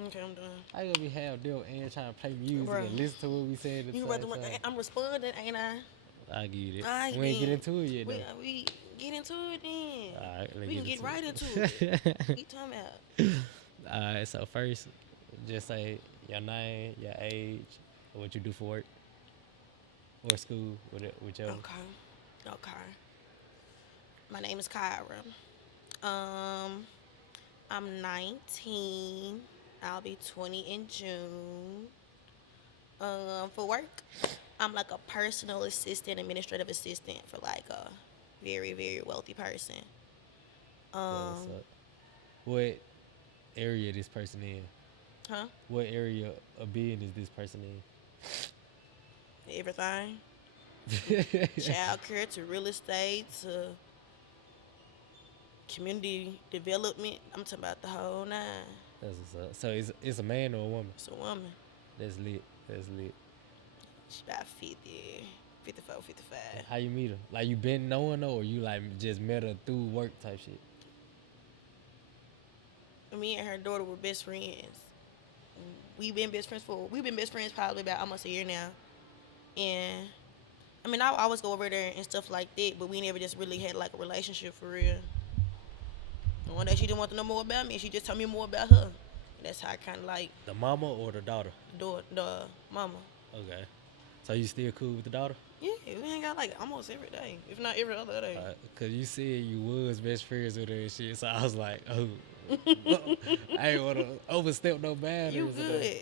Okay, I'm done. I gonna be half deal and trying to play music Bro, and listen to what we say at the you same rather time. I'm responding, ain't I? I get it. Alright We ain't get then. into it yet though. We get into it then. Alright, let's We get can get into right into it. it. You talking about? Alright, so first, just say your name, your age, what you do for work or school, whichever. Okay. Okay. My name is Kyra. Um, I'm 19. I'll be 20 in June. For work, I'm like a personal assistant, administrative assistant for like a very, very wealthy person. That's what's Um, up. What area this person in? huh? What area of being is this person Everything. in? Child care to real estate to community development. I'm talking about the whole nine. That's what's up. So it's a man or a woman? It's a woman. That's lit. That's lit. She's about 50, 54, 55. How you meet her? Like you been knowing her, or you like just met her through work type shit? Me and her daughter were best friends. We've been best friends probably about almost a year now. And I mean, I always go over there and stuff like that, but we never just really had like a relationship for real. And one day she didn't want to know more about me, and she just told me more about her. And that's how I kind of like The mama or the daughter? the mama. Okay. So you still cool with the daughter? Yeah, we hang out like almost every day, if not every other day. Cause you said you was best friends with her and shit. So I was like, oh, I ain't wanna overstep no You boundaries. good?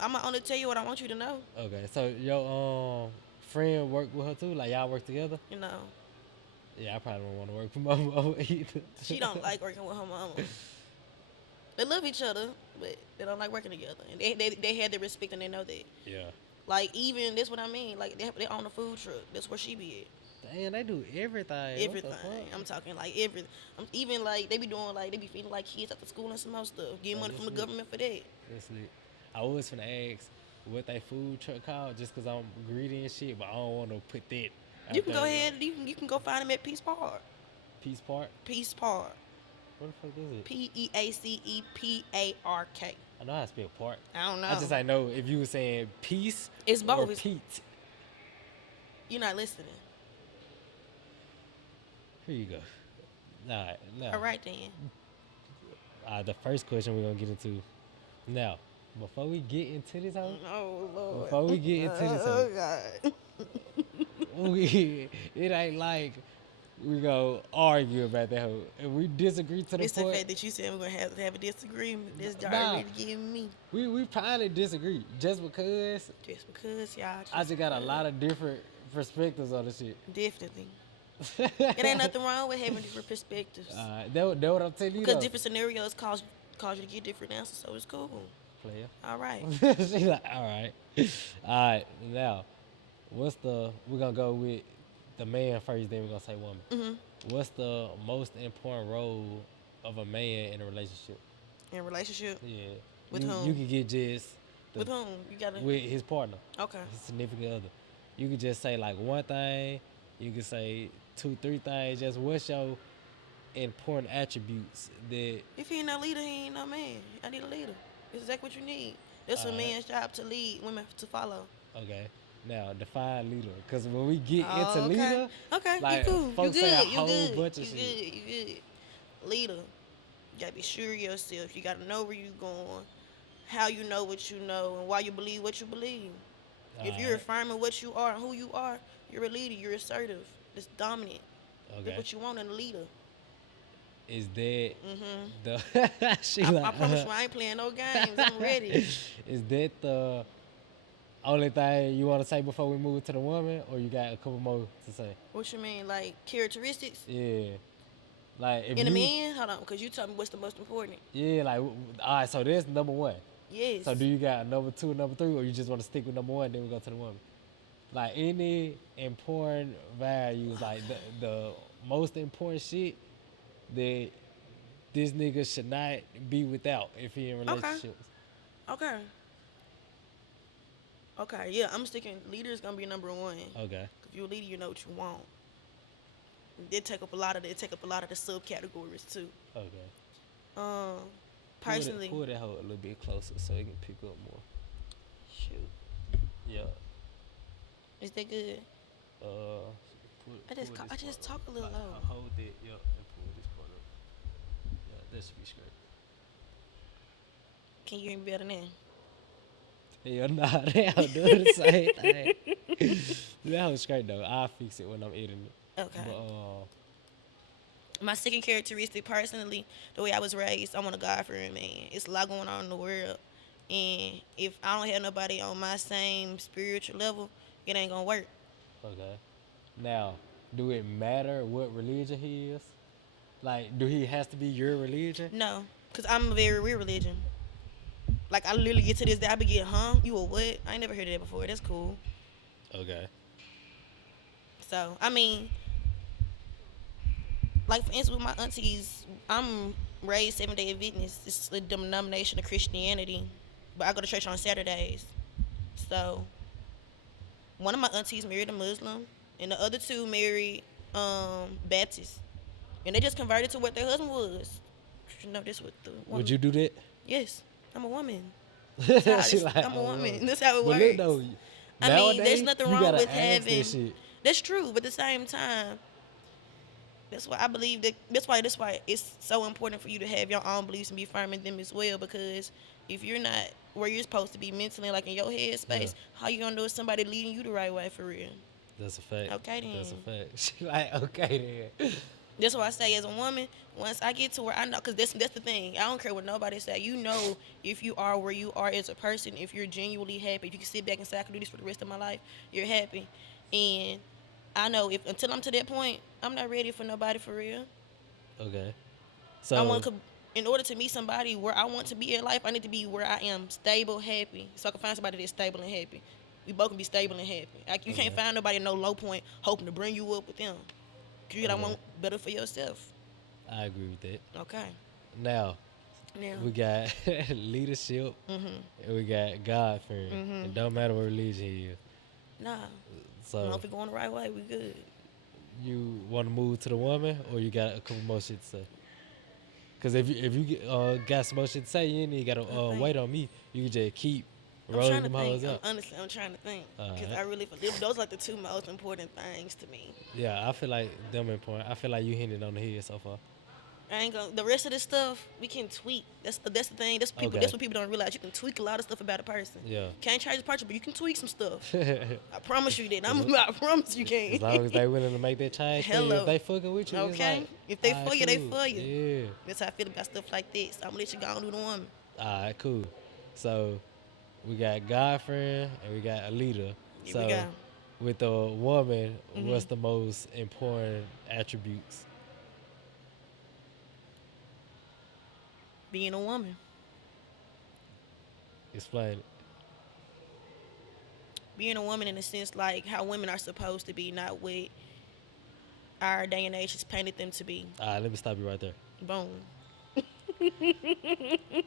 I'm gonna only tell you what I want you to know. Okay. So your friend work with her too? Like y'all work together? You know, Yeah, I probably don't want to work for my mama either. she don't like working with her mama. They love each other, but they don't like working together. And they had the respect and they know that. Yeah. Like even that's what I mean. Like they own a food truck. That's where she be Damn, they do everything. at. What the Everything. fuck? I'm talking like everything. Even like they be doing like they be feeding like kids after school and some more stuff. Getting money from the That's lit. government for that. That's lit. I was finna ask what they food truck called just cause I'm greedy and shit, but I don't want to put that You out can there. go Like ahead. You can go find them at Peace Park. Peace Park. Peace Park. What the fuck is it? PEACEPARK. I know how to spell park. I don't I just know. I know if you were saying peace It's or both. Pete. You're not listening. Here you go. All right, now. All right then. The first question we're gonna get into now. Before we get into this, hoe, Oh Lord. before we get into this, Oh hoe, God. it ain't like we go argue about that hoe. If we disagree to the It's the point, fact that you said we're gonna have to have a disagreement. This nah, already giving me we probably disagree just because just because y'all. I just got a lot of different perspectives on the shit. Definitely. It ain't nothing wrong with having different perspectives. That what I'm telling you Because though. different scenarios cause you to get different answers, so it's cool. Player. All right. She like, all right. All right. Now, we're gonna go with the man first, then we're gonna say woman. What's the most important role of a man in a relationship? In relationship Yeah. with you, whom? You could get just With whom? You gotta. with his partner, Okay. his significant other. You could just say like one thing. You could say two, three things. Just what's your important attributes that. If he ain't no leader, he ain't no man. I need a leader. That's exactly what you need. That's a Alright. man's job to lead, women to follow. Okay. Now define leader, because when we get Oh, into okay. leader, Okay, like you cool. You folks say a good. You whole good. bunch You of shit. good. You good. Leader. You gotta be sure of yourself. You gotta know where you going, how you know what you know, and why you believe what you believe. If you're Alright. affirming what you are and who you are, you're a leader. You're assertive. It's dominant. That's Okay. what you want in a leader. Is that Mm-hmm. the she like I promise you, I ain't playing no games. I'm ready. is that the only thing you want to say before we move to the woman, or you got a couple more to say? What you mean, like characteristics Yeah, like if in a you man? Hold on, because you told me what's the most important. yeah like all right. So that's number one. Yes. So do you got number two, number three, or you just want to stick with number one? Then we go to the woman. Like any important values, like the most important shit that this nigga should not be without if he in Okay. relationships. Okay. Okay. Yeah, I'm sticking. Leader is gonna be number one. Okay. If you're a leader, you know what you want. They take up a lot of the subcategories too. Okay. Um, Personally, pull that hoe a little bit closer so it can pick up more. shoot, Yeah. is that good? Uh, pull I this part just up. talk a little Like low. hold it, yeah, and pull this part up. Yeah, that should be straight. Can you hear me better now? Hell nah, they all do the same thing. That was straight though. I'll fix it when I'm eating it. Okay. But My second characteristic, personally, the way I was raised, I'm on a God fearing man. It's a lot going on in the world, and if I don't have nobody on my same spiritual level, it ain't gonna work. okay. Now, do it matter what religion he is? Like, do he has to be your religion? No, cause I'm a very real religion. Like I literally get to this day, I be getting, huh? You a what? I ain't never heard of that before. That's cool. Okay. So I mean, like for instance, with my aunties, I'm raised 7 Day Adventist. It's a denomination of Christianity, but I go to church on Saturdays. So one of my aunties married a Muslim, and the other two married Baptist, and they just converted to what their husband was. You know this with the Would woman. you do that? Yes, I'm a woman. That's how She like, I'm a oh, Lord. woman. That's how it But look works. though, I mean, there's nowadays nothing you wrong gotta with ask that having. shit. That's true, but at the same time, that's why I believe that. That's why it's so important for you to have your own beliefs and be firm in them as well. Because if you're not where you're supposed to be mentally, like in your head Yeah, space, how you gonna know if somebody leading you the right way for real? that's a fact. Okay That's a then. fact. She like, okay then. That's why I say as a woman, once I get to where I know, because that's the thing. I don't care what nobody say. You know, if you are where you are as a person, if you're genuinely happy, if you can sit back and say I can do this for the rest of my life, you're happy. And I know if until I'm to that point, I'm not ready for nobody for real. Okay. I want So to, in order to meet somebody where I want to be in life, I need to be where I am stable, happy, so I can find somebody that's stable and happy. We both can be stable and happy. Like you can't okay. find nobody at no low point hoping to bring you up with them. Cause you gotta Okay. want better for yourself. I agree with that. Okay. Now Now. we got leadership Mhm. and we got God fearing. It Mhm. don't matter what religion he is. Nah. You know, So if we going the right way, we good. you want to move to the woman, or you got a couple more shit to say? Because if you got some more shit to say, you ain't even gotta I think. wait on me. You can just keep I'm rolling trying to them think. hoes up. I'm trying to think. Because Alright. I really feel those are like the two most important things to me. Yeah, I feel like them important. I feel like you hitting it on the head so far. I ain't gonna. The rest of this stuff we can tweak. That's the thing. That's Okay. what people don't realize. You can tweak a lot of stuff about a person. Yeah. Can't change the person, but you can tweak some stuff. as, I promise you that. lo- I promise you can. as long as they willing to make that change for you, if Hello. they fucking with you, it's Okay. like, If they alright, for you, they cool. for you. Yeah. That's how I feel about stuff like this. I'm gonna let you go and do the woman. Alright, cool. So we got God friend and we got a leader. Here we So go. with a woman, Mhm. what's the most important attributes? Being a woman. Explain it. Being a woman in a sense like how women are supposed to be, not what our day and age has painted them to be. Alright, let me stop you right there. Boom.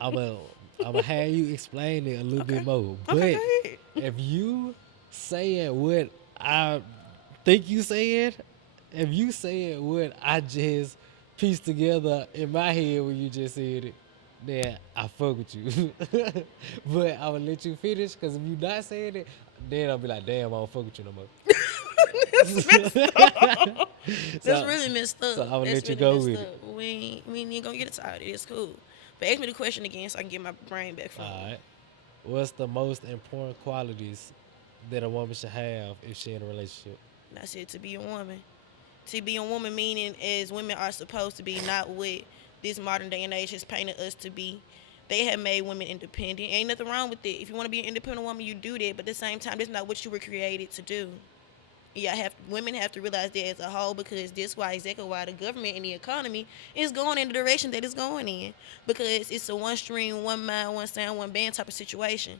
I'm gonna have you explain it a little Okay. bit more. Okay, But go ahead. if you saying what I think you said, if you saying what I just pieced together in my head when you just said it, then I fuck with you. But I'm gonna let you finish because if you not saying it, then I'll be like, damn, I don't fuck with you no more. That's so, really messed up. so I'm gonna That's let you really go messed with up. it. We ain't gonna get it started. It's cool. But ask me the question again so I can get my brain back from All right. What's the most important qualities that a woman should have if she in a relationship? And I said to be a woman. To be a woman meaning as women are supposed to be, not what this modern day and age has painted us to be. They have made women independent. Ain't nothing wrong with it. If you want to be an independent woman, you do that. But at the same time, that's not what you were created to do. Yeah, women have to realize that as a whole because that's why exactly why the government and the economy is going in the direction that it's going in because it's a one stream, one mind, one sound, one band type of situation.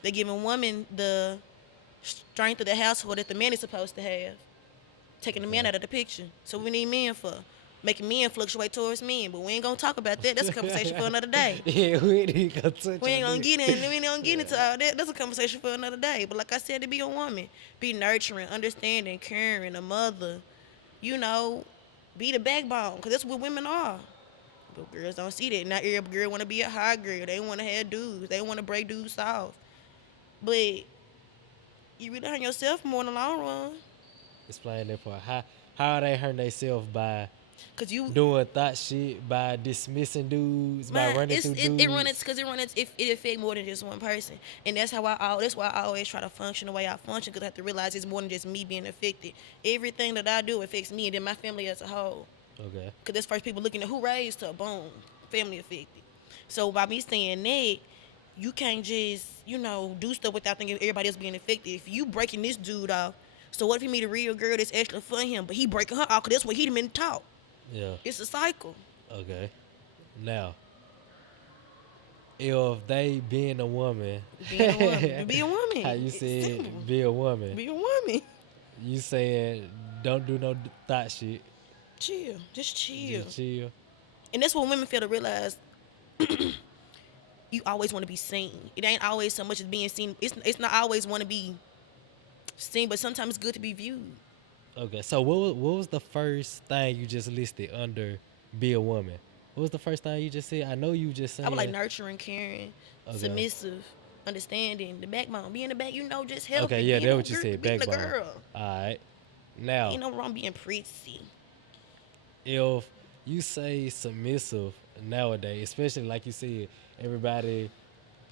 They're giving women the strength of the household that the man is supposed to have, taking the man Okay. out of the picture. So we need men for making men fluctuate towards men, but we ain't gonna talk about that. That's a conversation for another day. Yeah, we ain't even gonna touch We ain't on gonna that. get in. We ain't gonna get into all that. That's a conversation for another day. But like I said, to be a woman, be nurturing, understanding, caring, a mother. You know, be the backbone, cause that's what women are. But girls don't see that. Not every girl want to be a hot girl. They want to have dudes. They want to break dudes off. But you really hurt yourself more in the long run. Explain that part. How are they hurting themselves by Cause you, doing thought shit, by dismissing dudes, by man, running through it runs dudes? because it runs it affect more than just one person, and that's why I always try to function the way I function, because I have to realize it's more than just me being affected. Everything that I do affects me and then my family as a whole. Okay. Because that's first people looking at who raised to boom, family affected. So by me saying that, you can't just, do stuff without thinking everybody else being affected. If you breaking this dude off, so what if he meet a real girl that's actually for him, but he breaking her off because that's what he done been taught. Yeah. It's a cycle. Okay. Now, if they being a woman, Being a woman. Be a woman. how you It's said simple. be a woman, Be a woman. you saying don't do no thought shit, Chill. Just chill. just chill. And that's what women fail to realize. You always want to be seen. It ain't always so much as being seen. It's not always want to be seen, but sometimes it's good to be viewed. Okay, so what was the first thing you just listed under be a woman? What was the first thing you just said? I know you just saying. I was like nurturing, caring, Okay. submissive, understanding, the backbone, being the back. Just helping. Okay, yeah, being that's a what you said. being the Backbone. girl. All right. Now, Ain't no wrong being pretty. if you say submissive nowadays, especially like you said, everybody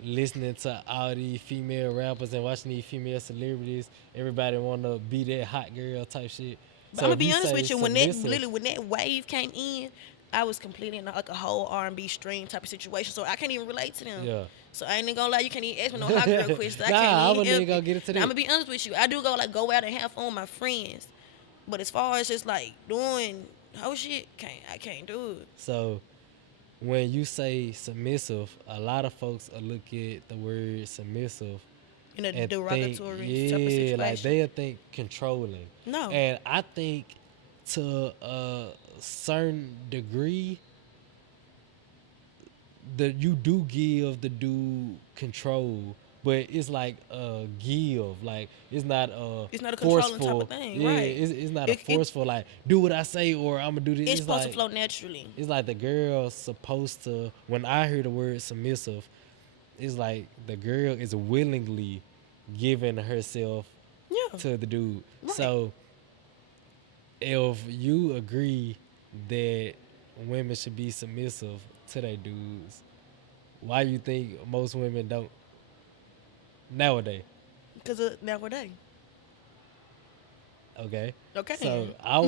listening to all these female rappers and watching these female celebrities, everybody want to be that hot girl type shit. But I'm gonna if be honest say with you. submissive, When that wave came in, I was completely in like a whole R&B stream type of situation, so I can't even relate to them. yeah. So I ain't even gonna lie, you can't even ask me no hot girl questions. I Nah, can't I even wasn't even help gonna it. get into Now, that. I'm gonna be honest with you. I do go out and have fun with my friends, but as far as just like doing whole shit, I can't do it. So when you say submissive, a lot of folks will look at the word submissive In a and think, derogatory type of yeah, situation. like they'll think controlling. No. And I think to a certain degree, you do give the dude control, but it's like a give, like it's not a It's not a controlling forceful type of thing, yeah, right? it's not a It- forceful like do what I say or I'm gonna do this. It's supposed like to flow naturally. it's like the girl's supposed to. When I hear the word submissive, it's like the girl is willingly giving herself Yeah. to the dude. Right. So if you agree that women should be submissive to their dudes, why you think most women don't nowadays? Because of nowadays. Okay. Okay. So I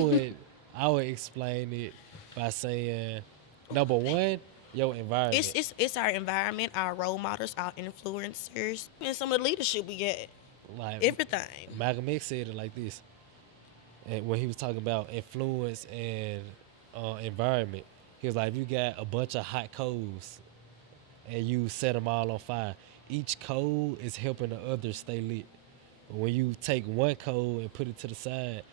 would explain it by saying number one, your environment. It's our environment, our role models, our influencers, and some of the leadership we get. like Everything. Malcolm X said it like this, and when he was talking about influence and environment, he was like, if you got a bunch of hot coals and you set them all on fire, each coal is helping the others stay lit. But when you take one coal and put it to the side,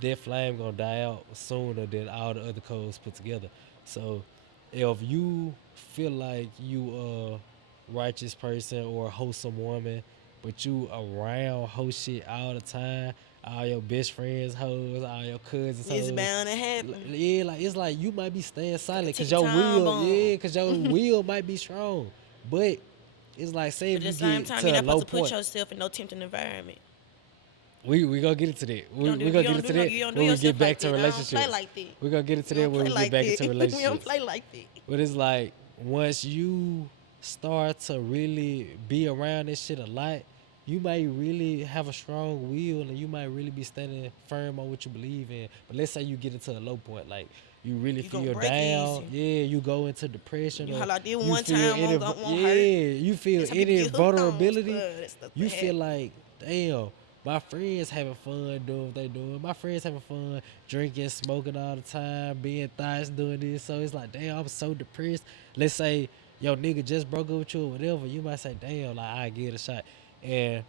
that flame gonna die out sooner than all the other coals put together. So if you feel like you a righteous person or a wholesome woman, but you around hoe shit all the time, all your best friends hoes, all your cousins hoes, It's bound to happen. yeah, like it's like you might be staying silent because tick your time will, bomb. yeah, because your will might be strong, but it's like say But if at the you same get time, to you're a not low supposed to put point, yourself in no tempting environment. we gonna get into that. We don't do- gonna you get don't into do no- that you don't do when we yourself get back like to that. I don't relationships. play like that. We're gonna get into We that don't when play we like get back that. into We relationships. don't play like that. But it's like once you start to really be around this shit a lot, you might really have a strong will and you might really be standing firm on what you believe in. But let's say you get into a low point, like you really You gonna feel break down. easy. Yeah, you go into depression. You or holla, I did you one feel time, any, won't yeah, hurt. you feel That's how people any get hooked on vulnerability. stuff. That stuff You that feel happen. like, damn, my friends having fun doing what they doing. My friends having fun drinking, smoking all the time, being thoughts doing this. So it's like, damn, I'm so depressed. Let's say your nigga just broke up with you or whatever. You might say, damn, like I give it a shot. And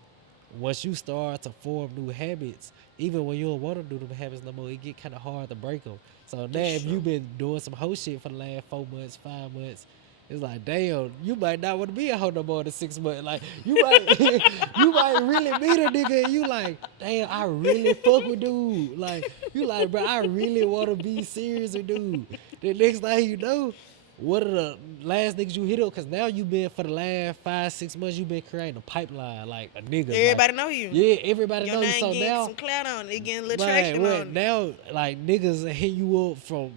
once you start to form new habits, even when you don't want to do them habits no more, it get kind of hard to break them. So now That's if you've true. been doing some whole shit for the last 4 months, 5 months, It's like, damn, you might not want to be a hoe no more than 6 months. Like, you might, you might really meet a nigga and you like, damn, I really fuck with dude. Like, you like, bro, I really want to be serious with dude. The next thing you know, what are the last niggas you hit up? Cause now you been for the last 5, 6 months, you been creating a pipeline like a niggas. Like, Everybody know you. yeah, everybody Your know you. name So getting now, some clout on it. It getting a little like, traction what on it. now? Like niggas hit you up from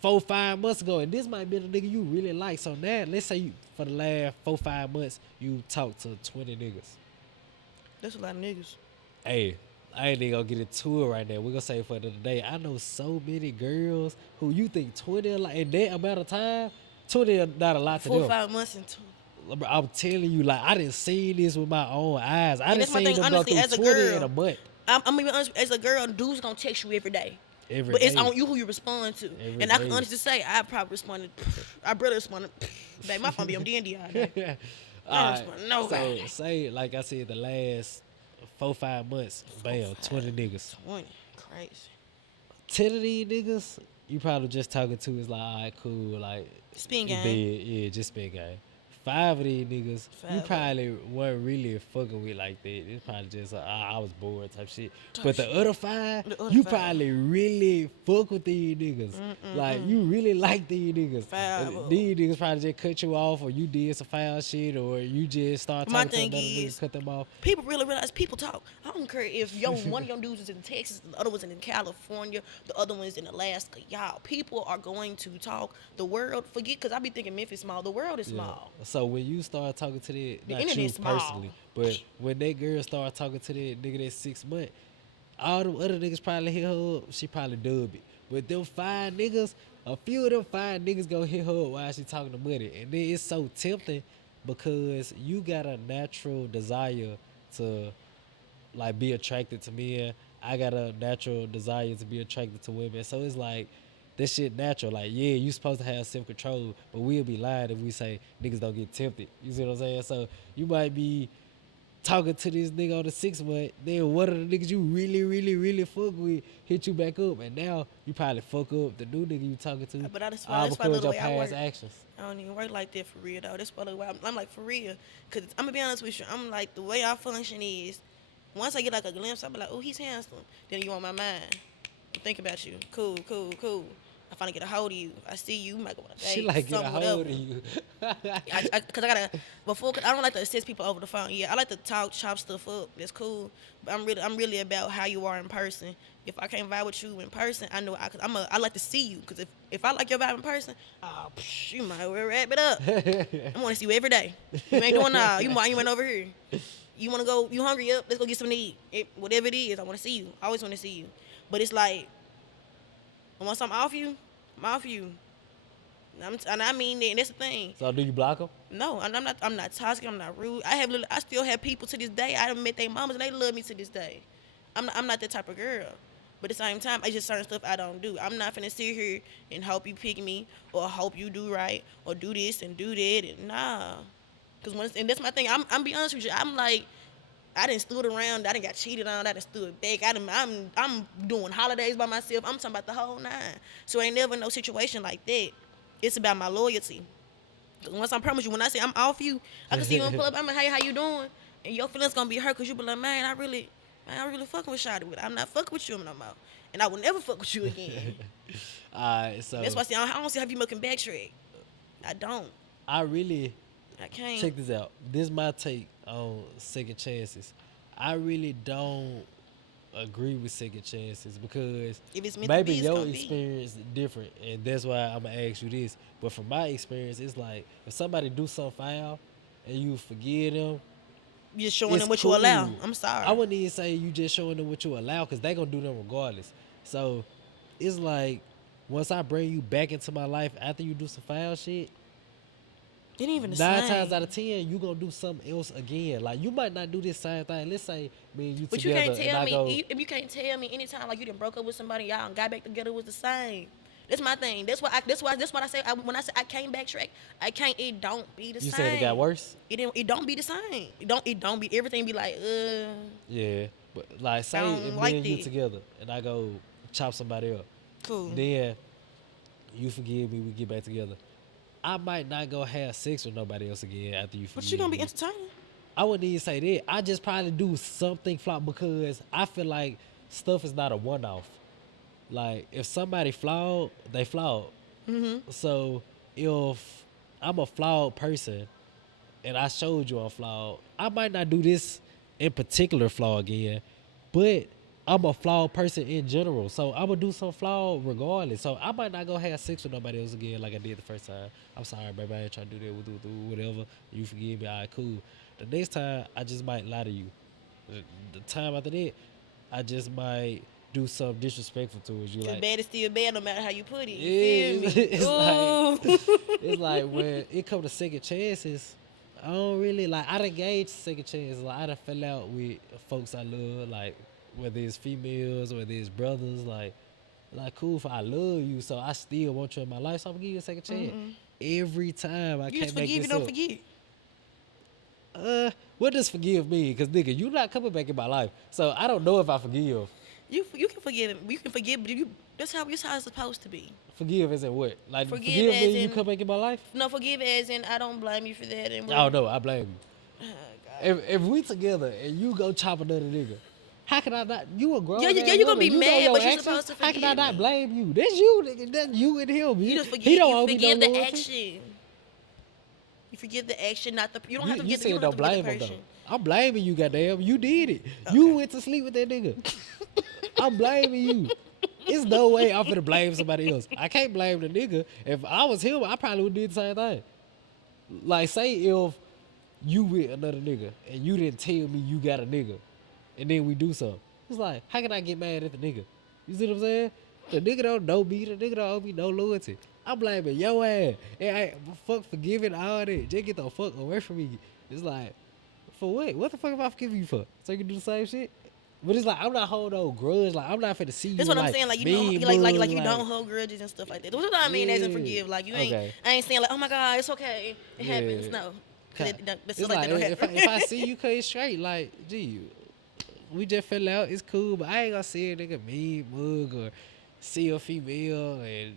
4, 5 months ago, and this might be the nigga you really like. So now, let's say you for the last 4, 5 months, you talk to 20 niggas. That's a lot of niggas. Hey, I ain't even gonna get into it right now. We're gonna say for the day. I know so many girls who you think 20 are like in that amount of time, 20 are not a lot to Four, them. 5 months into. Bro, I'm telling you, like I didn't see this with my own eyes. I And didn't that's my see thing, them go honestly, through as a 20 in girl. a month. I'm gonna be honest, as a girl, dudes gonna text you every day. Every But it's day. on you who you respond to. Every And I can day. honestly say, I probably responded, I barely responded, babe, my phone be on D&D all day. I don't Alright, respond no so way. say like I said, the last 4, 5 months, bam, 20 niggas. 20, crazy. 10 of these niggas, you probably just talking to is like, alright, cool, like Spin it game. did, yeah, just spin game. 5 of these niggas, you Five. probably weren't really fucking with like that. It's probably just I was bored type shit. But the shit. other 5, The other you 5. probably really fuck with these niggas. Like you really like these niggas. 5 And of 'em. these niggas probably just cut you off, or you did some foul shit, or you just start My talking to thing another is, nigga, cut them off. people really realize people talk. I don't care if one of your dudes is in Texas, the other one's in California, the other one's in Alaska. Y'all, people are going to talk. The world, forget, because I be thinking Memphis small. The world is Yeah. small. So when you start talking to that, The not you internet's small. personally, but when that girl start talking to that nigga that's 6 months, all them other niggas probably hit her up. She probably dub it. But them 5 niggas, a few of them 5 niggas gonna hit her up while she talking to money, and then it's so tempting because you got a natural desire to like be attracted to men. I got a natural desire to be attracted to women. So it's like this shit natural. Like, yeah, you supposed to have self control, but we'll be lying if we say niggas don't get tempted. You see what I'm saying? So you might be talking to this nigga on the 6 month, then one of the niggas you really, really, really fuck with hit you back up, and now you probably fuck up the new nigga you talking to. But that's All why because the your way I work. past actions. I don't even work like that for real though. That's probably why I'm like for real. Cause I'm gonna be honest with you. I'm like the way I function is, once I get like a glimpse, I'll be like, oh, he's handsome. Then you on my mind. I'm thinking about you. Cool, cool, cool. I finally get a hold of you. I see you. Might go on a date. She like get a something, hold whatever. of you. Cause I gotta cause I don't like to assist people over the phone. Yeah, I like to talk, chop stuff up. That's cool. But I'm really about how you are in person. If I can't vibe with you in person, I know I like to see you. Cause if I like your vibe in person, you might well wrap it up. I want to see you every day. You ain't doing all. You ain't over here. You wanna go? You hungry? Up? Let's go get something to eat. Whatever it is, I want to see you. I always want to see you. But it's like once I'm off you, I'm off you. And I mean that, and that's the thing. So do you block them? No, I'm not. I'm not toxic. I'm not rude. I still have people to this day. I done met their mamas and they love me to this day. I'm not that type of girl. But at the same time, it's just certain stuff I don't do. I'm not finna sit here and hope you pick me or hope you do right or do this and do that and nah. And that's my thing. I'm be honest with you. I'm like, I done stood around. I done got cheated on. I done stood back. I'm doing holidays by myself. I'm talking about the whole 9. So ain't never no situation like that. It's about my loyalty. Once I promise you, when I say I'm off you, I can see you and pull up. I'm like, hey, how you doing? And your feelings gonna be hurt because you be like, man, I really fucking with Shawty, but I'm not fucking with you no more. And I will never fuck with you again. Alright, so That's why I say I don't see how you can backtrack. I don't. I can't. check this out. This is my take on second chances. I really don't agree with second chances because If it's meant maybe to be, it's your gonna experience is different, and that's why I'm gonna ask you this. But from my experience, it's like if somebody do something foul and you forgive them, be. You're showing it's them what cool. you allow. I'm sorry. I wouldn't even say you just showing them what you allow because they gonna do them regardless. So it's like once I bring you back into my life after you do some foul shit, It ain't even the 9 same. times out of 10, you gonna do something else again. Like you might not do this same thing. Let's say me and you But you together, can't and tell I me. go, You can't tell me anytime like you done broke up with somebody, y'all and got back together was the same. That's my thing. That's what I say. When I say I can't backtrack, I can't. It don't be the you same. said it got worse. It don't be the same. It don't be everything. Be like Yeah, but like say don't if like me and you that. together, and I go chop somebody up, cool. then you forgive me, we get back together. I might not go have sex with nobody else again after you But you forgive gonna be me. entertaining. I wouldn't even say that. I just probably do something flawed because I feel like stuff is not a one off. Like if somebody flawed, they flawed. So if I'm a flawed person and I showed you I'm flawed, I might not do this in particular flaw again, but I'm a flawed person in general. So I'm gonna do some flawed regardless. So I might not go have sex with nobody else again like I did the first time. I'm sorry, baby, I ain't trying to do that. We'll do whatever. You forgive me, alright, cool. The next time I just might lie to you. The time after that, I just might do something disrespectful towards you. Cause Like bad is still bad no matter how you put it. You feel yeah, me? it's like when it comes to second chances, I don't really like. I done gauge second chances. Like I done fell out with folks I love, like whether it's females, whether it's brothers. Like cool. If I love you, so I still want you in my life, so I'm gonna give you a second chance. Every time I You just can't make forgive, you this don't up. forget. What does forgive mean? Cause nigga, you not coming back in my life, so I don't know if I forgive. You can forgive him. You can forgive, but you that's how it's supposed to be. Forgive as in what? Like Forgive forgive as me, you in come back in my life. no forgive as in I don't blame you for that and Oh whatever. no, I blame you. Oh, God. If we together and you go chop another nigga, how can I not? You a grown Yeah, ass you gonna woman. be You know mad, your but you actions. supposed to How can I forgive not me. blame you? That's you, nigga. That's you and him. You just He forgive. don't You owe me no forgive the loyalty. action. You forgive the action, not the. You don't have You, to you forget. You said don't have don't to forget blame the him person. though. I'm blaming you, goddamn. You did it. You Okay. went to sleep with that nigga. I'm blaming you. It's no way I'm finna blame somebody else. I can't blame the nigga. If I was him, I probably would did the same thing. Like say if you with another nigga and you didn't tell me you got a nigga, and then we do something. It's like, how can I get mad at the nigga? You see what I'm saying? The nigga don't know me. The nigga don't owe me no loyalty. I'm blaming your ass. And I fuck forgiving all that. Just get the fuck away from me. It's like, for what? What the fuck am I forgiving you for? So you can do the same shit? But it's like I'm not holding no grudge. Like I'm not finna see you That's what I'm like saying. Like you don't mean like mug, you don't hold grudges and stuff like that. That's what I mean as in yeah. forgive. Like you ain't. Okay. I ain't saying like, oh my God, it's okay. It happens. Yeah. No, Ca- because that's It's like like that don't if I happen. see you cut it straight, like, gee, we just fell out. It's cool, but I ain't gonna see a nigga mean mug or see a female and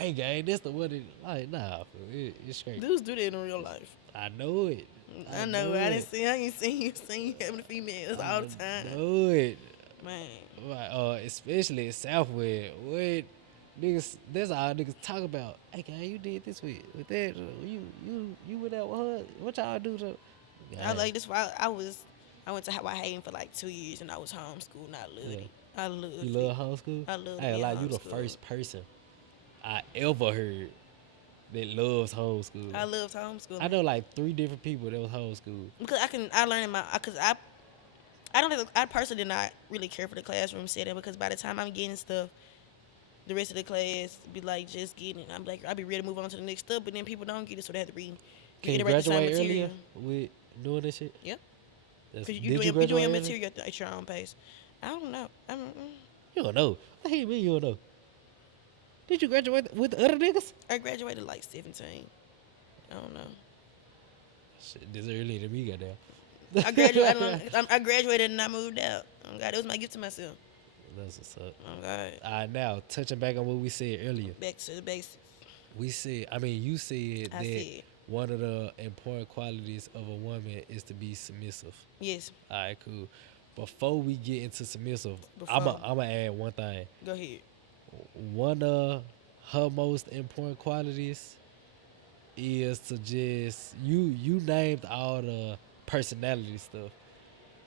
hey gang, this the one that like nah, it's straight. Dudes do that in real life. I know it. I know. I didn't see. I ain't seen you having females all the time. Know it. Man, Like, especially in Southwest, what niggas? That's all niggas talk about. Hey, gang, you did this with that. You went out with her. What y'all do? To, I like this. Why I went to Hawaii Haven for like 2 years and I was homeschooled. And I loved Yeah. it. I loved You it. love homeschool? I love Hey, being like you the homeschooled. first person I ever heard that loves homeschool. I loved homeschool. I know like 3 different people that was homeschool. Because I learned in my because I don't think I personally did not really care for the classroom setting because by the time I'm getting stuff, the rest of the class be like just getting it. I'm like I'll be ready to move on to the next stuff, but then people don't get it, so they have to Can you reiterate the same graduate material. earlier with doing this shit? Yep. That's, Because did you you graduate doing your early? material at your own pace. I don't know. You don't know. What the hell you mean you don't know? Did you graduate with the other niggas? I graduated like 17. I don't know. Shit, this earlier than me, goddamn. I graduated and I moved out. Oh God, it was my gift to myself. That's what's up. Oh God. Now, touching back on what we said earlier. Back to the basics. You said I that said. one of the important qualities of a woman is to be submissive. Yes. All right, cool. Before we get into submissive, Before. I'm going to add one thing. Go ahead. One of her most important qualities is to just, you named all the personality stuff.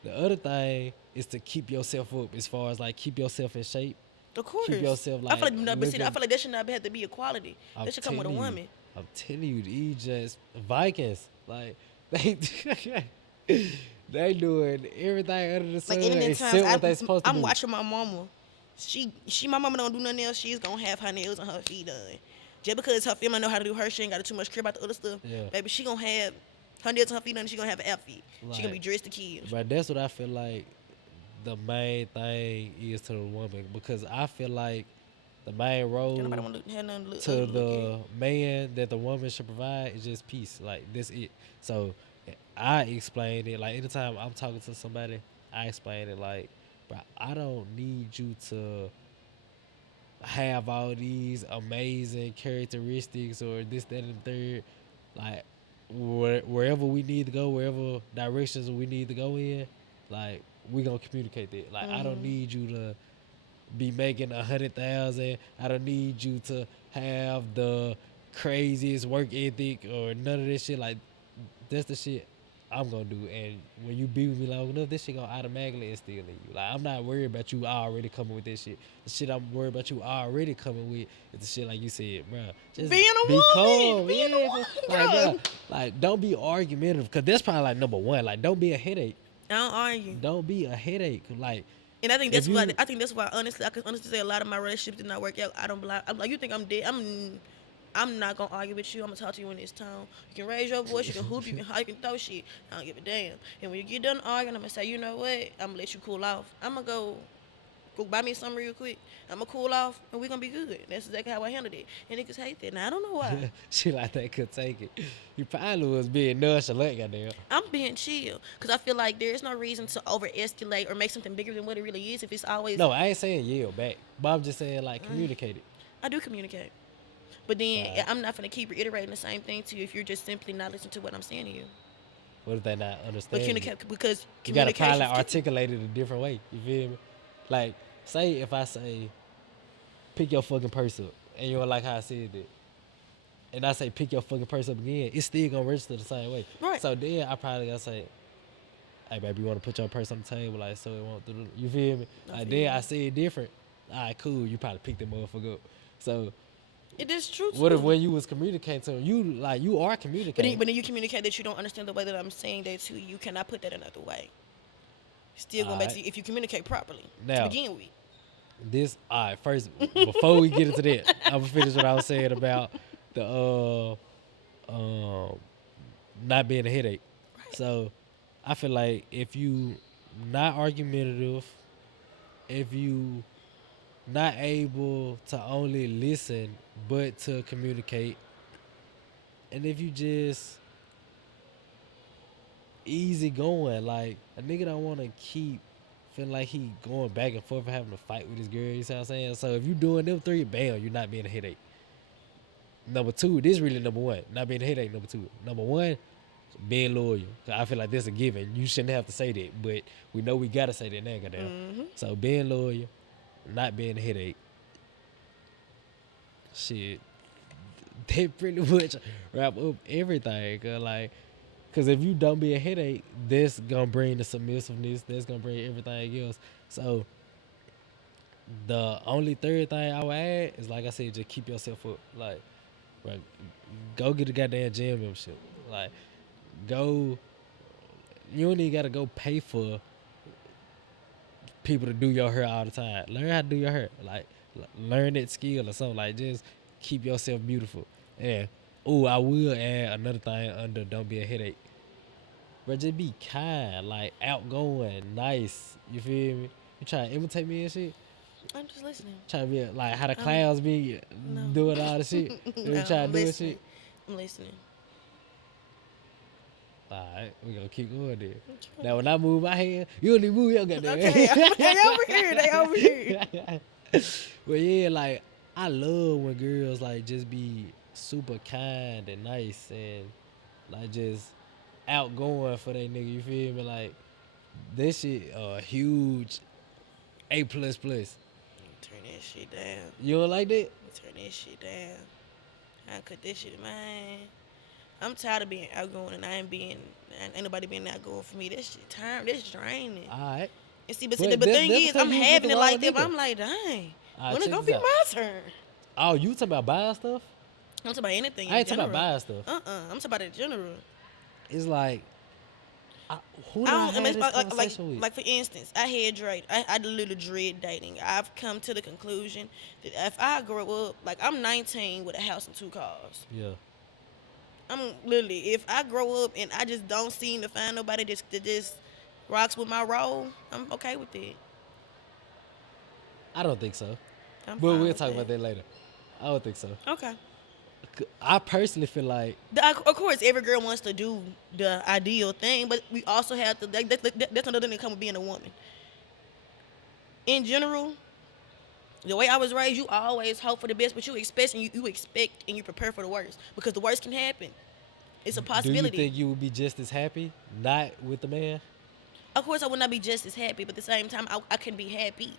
The other thing is to keep yourself up as far as like keep yourself in shape. Of course. Keep yourself I feel like like, no, but see, I looking- feel like that should not have to be a quality. I'm That should come with a telling you, woman. I'm telling you, these just Vikings. Like they they doing everything under the sun Like any except times, what they supposed to I'm do. watching my mama. My mama don't do nothing else. She's gonna have her nails and her feet done. Just because her family know how to do her, she ain't got too much care about the other stuff. Yeah. Baby, she gonna have her nails and her feet done. And she gonna have an outfit. She gonna be Like, dressed to kill. But that's what I feel like the main thing is to the woman because I feel like the main role Don't nobody want to have nothing to look, to look the at. man that the woman should provide is just peace. Like that's it. So I explain it like anytime I'm talking to somebody, I explain it like, bro, I don't need you to have all these amazing characteristics or this, that, and the third. Like wherever we need to go, wherever directions we need to go in, like we gonna communicate that. Like I don't need you to be making 100,000. I don't need you to have the craziest work ethic or none of this shit. Like that's the shit I'm gonna do. And when you be with me long enough, this shit gonna automatically instill in you. Like I'm not worried about you already coming with this shit. The shit I'm worried about you already coming with is the shit like you said, bro. Just Being a be woman, calm, being a yeah. woman, Like, bro. bro, like don't be argumentative, cause that's probably like number one. Like don't be a headache. I don't argue. Don't be a headache. Like And I think if that's why you honestly I can honestly say a lot of my relationships did not work out. I don't I'm like you think I'm dead. I'm not gonna argue with you. I'm gonna talk to you in this tone. You can raise your voice, you can hoop, you can holler, you can throw shit. I don't give a damn. And when you get done arguing, I'm gonna say, you know what? I'm gonna let you cool off. I'm gonna go buy me something real quick. I'm gonna cool off, and we're gonna be good. That's exactly how I handled it. And niggas hate that. Now I don't know why. she like that could take it. You probably was being nonchalant, goddamn. I'm being chill because I feel like there is no reason to over escalate or make something bigger than what it really is. If it's always No, I ain't saying yell back, but I'm just saying like communicate it. I do communicate. But then Alright. I'm not gonna keep reiterating the same thing to you if you're just simply not listening to what I'm saying to you. What if they not But understand? communicate because You gotta communication. probably articulate it a different way. You feel me? Like, say if I say, pick your fucking purse up, and you don't like how I said that, and I say pick your fucking purse up again, it's still gonna register the same way. Right. So then I probably gotta say, hey baby, you wanna put your purse on the table, like so it won't. You feel me? I Like feel then you. I say it different. All right, cool. You probably picked that motherfucker up. So It is true. what if too. when you was communicating to him, you are But communicating? then you communicate that you don't understand the way that I'm saying that to you. You cannot put that another way. Still going back to Alright. if you communicate properly Now- to begin with. This all right. First, before we get into that, I'm gonna finish what I was saying about the not being a headache. Right. So I feel like if you not argumentative, if you not able to only listen but to communicate, and if you just easy going, like a nigga don't want to keep feeling like he going back and forth and having to fight with his girl. You see what I'm saying? So if you doing them three, bam, you're not being a headache. Number two, this really number one, not being a headache. Number two, number one, being loyal. I feel like that's a given. You shouldn't have to say that, but we know we gotta say that now, goddamn. So being loyal, not being a headache. Shit, they pretty much wrap up everything. Cause if you don't be a headache, that's gonna bring the submissiveness. That's gonna bring everything else. So the only third thing I would add is, like I said, just keep yourself up. Like, bro, go get a goddamn gym membership. Like, go. You don't even gotta go pay for people to do your hair all the time. Learn how to do your hair. Like, learn that skill or something. Like, just keep yourself beautiful. And I will add another thing under don't be a headache. But just be kind, like outgoing, nice. You feel me? You trying to imitate me and shit? I'm just listening. Trying to be like how the clowns be No. doing all the shit. You No, trying I'm to do and listening. shit? I'm listening. Alright, we gonna keep going there. Now when I move my hand, you don't even move your goddamn Okay, hand. they over here. They over here. But yeah, like I love when girls like just be super kind and nice and like just outgoing for that nigga. You feel me? Like this shit huge A plus plus. Turn that shit down. You don't like that? Turn that shit down. I cut this shit, man. I'm tired of being outgoing and ain't nobody being outgoing for me. That shit this draining. Alright. And see, but But the thing that's is, because I'm you was having with it the like wrong that, but nigga. I'm like, dang. Alright, When it check gonna this be out. my turn? Oh, you talking about buying stuff? I'm talking about anything. I ain't in talking about general. buying stuff. I'm talking about in general. It's like who did I I don't. have Like, this conversation with? like for instance, I had Drake. I literally dread dating. I've come to the conclusion that if I grow up, like I'm 19 with a house and 2 cars. Yeah. I'm literally, if I grow up and I just don't seem to find nobody that just rocks with my role, I'm okay with it. I don't think so. I'm But fine we'll with talk about that later. I don't think so. Okay. I personally feel like Of course, every girl wants to do the ideal thing, but we also have to. That's another thing that comes with being a woman. In general, The way I was raised, you always hope for the best, but you expect and you prepare for the worst because the worst can happen. It's a Do you possibility. think you would be just as happy not with the man? Of course, I would not be just as happy, but at the same time, I can be happy.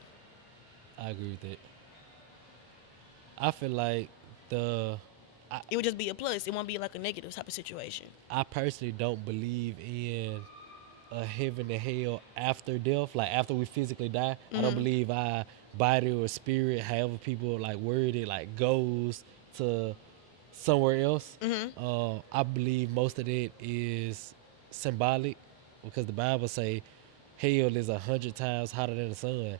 I agree with that. I feel like the I, It would just be a plus. It won't be like a negative type of situation. I personally don't believe in a heaven and hell after death, like after we physically die. I don't believe our body or spirit, however people like word it, like goes to somewhere else. I believe most of it is symbolic because the Bible say hell is 100 times hotter than the sun.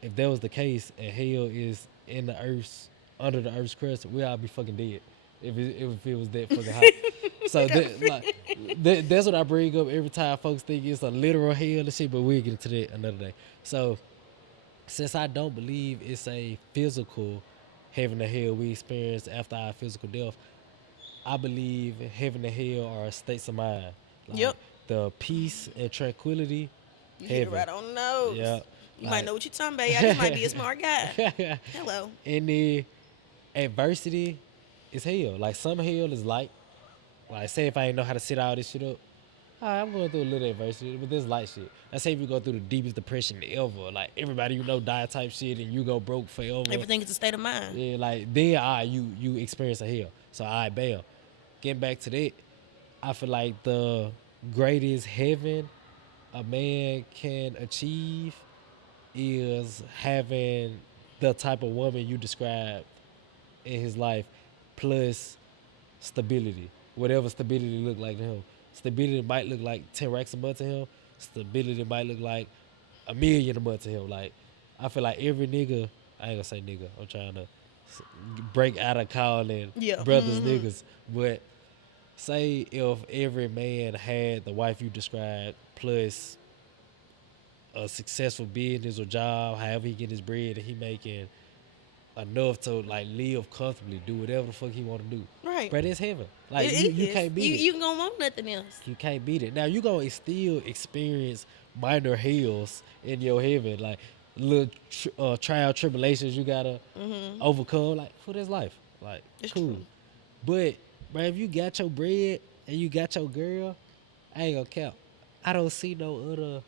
If that was the case and hell is in the earth's under the earth's crust, we all be fucking dead. If it was that fucking hot. So that's what I bring up every time folks think it's a literal hell and shit, but we'll get into that another day. So since I don't believe it's a physical heaven and hell we experience after our physical death, I believe heaven and hell are states of mind. Like Yep. the peace and tranquility, You hit it heaven. right on the nose. Yeah. You might know what you're talking about. I just might be a smart guy. Like Hello. and the adversity is hell. Like some hell is light. Like say if I ain't know how to set all this shit up, alright, I'm going through a little adversity, but this light shit. Let's say if you go through the deepest depression ever, like everybody you know die type shit, and you go broke forever. Everything is a state of mind. Yeah, like then you experience a hell. So bam. Getting back to that, I feel like the greatest heaven a man can achieve is having the type of woman you described in his life, plus stability. Whatever stability look like to him. Stability might look like 10 racks a month to him. Stability might look like a million a month to him. Like I feel like every nigga, I ain't gonna say nigga. I'm trying to break out of calling Yeah. brothers niggas. But say if every man had the wife you described plus a successful business or job, however he get his bread and he making enough to like live comfortably, do whatever the fuck he want to do. Right. But it's heaven. Like It you is. can't beat it. You gonna want nothing else. You can't beat it. Now you gonna still experience minor hells in your heaven, like little trial tribulations you gotta overcome. Like for this life, like It's cool. true. But bro, if you got your bread and you got your girl, I ain't gonna count. I don't see no other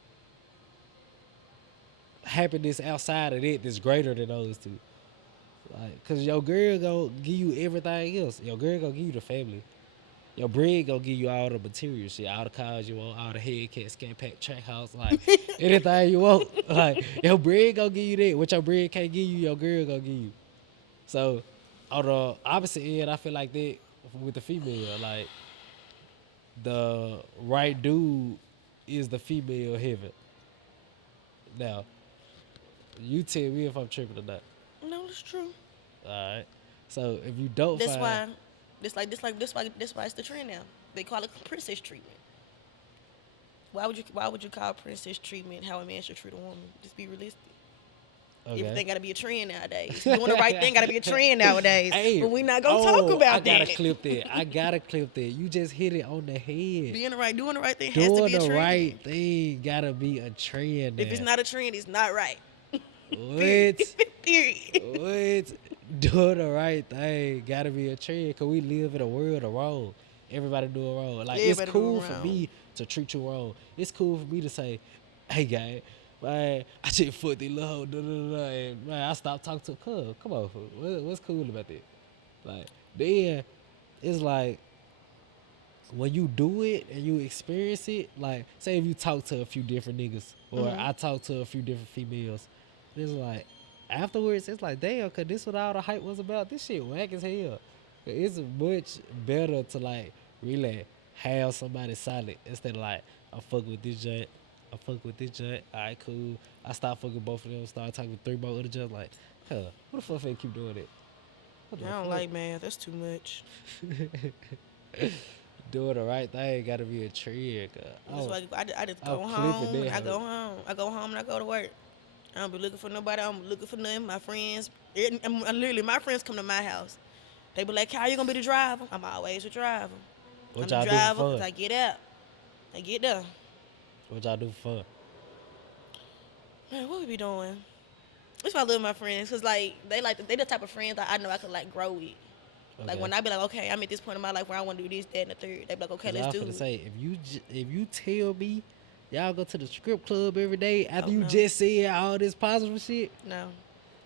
happiness outside of that that's greater than those two. Like, cause your girl gonna give you everything else. Your girl gonna give you the family. Your bread gonna give you all the material shit, all the cars you want, all the head cat, scan pack, track house, like anything you want. Like your bread gonna give you that. What your bread can't give you, your girl gonna give you. So on the opposite end, I feel like that with the female, like the right dude is the female heaven. Now, you tell me if I'm tripping or not. No, it's true. All right. So if you don't That's find, why. That's why it's the trend now. They call it princess treatment. Why would you call princess treatment how a man should treat a woman? Just be realistic. okay. Everything gotta be a trend nowadays. Doing the right thing gotta be a trend nowadays. Hey, but we not gonna talk about I gotta that. clip that. I gotta clip that. You just hit it on the head. Doing the right thing has to Doing be a the trend. right thing gotta be a trend. If it's now. not a trend, it's not right. What? Period. What? Doing the right thing gotta be a trend. Cause we live in a world of wrong. Everybody doing wrong. Like Everybody it's cool doing for wrong. me to treat you wrong. It's cool for me to say, "Hey, guy, man, I just fucked this little hoe, and man, I stopped talking to her. Come on, fool. What's cool about that? Like then it's like when you do it and you experience it. Like say if you talk to a few different niggas or I talk to a few different females, it's like afterwards it's like damn, cause this what all the hype was about. This shit whack as hell. It's much better to like really have somebody solid instead of like I'm fucking with this joint. I fuck with this joint. Alright, cool. I start fucking both of them. Start talking with 3 more other joints. Like, huh? Who the fuck finna keep doing it? What the I don't fuck? like math. That's too much. Doing the right thing gotta be a trend. That's why I just I'm go clipping home. that I go hoe. home. I go home and I go to work. I don't be looking for nobody. I don't be looking for nothing. My friends, literally, my friends come to my house. They be like, "How you gonna be the driver?" I'm always the driver. What I'm y'all the do driver for 'cause fun? I get out. I get there. What y'all do for fun? Man, what we be doing? That's why I love my friends, cause like they the type of friends that I know I could like grow with. Like Okay. when I be like, okay, I'm at this point in my life where I want to do this, that, and the third. They be like, okay, Cause I let's was do finna it. say if you tell me y'all go to the strip club every day after Oh you no, just said all this positive shit, no.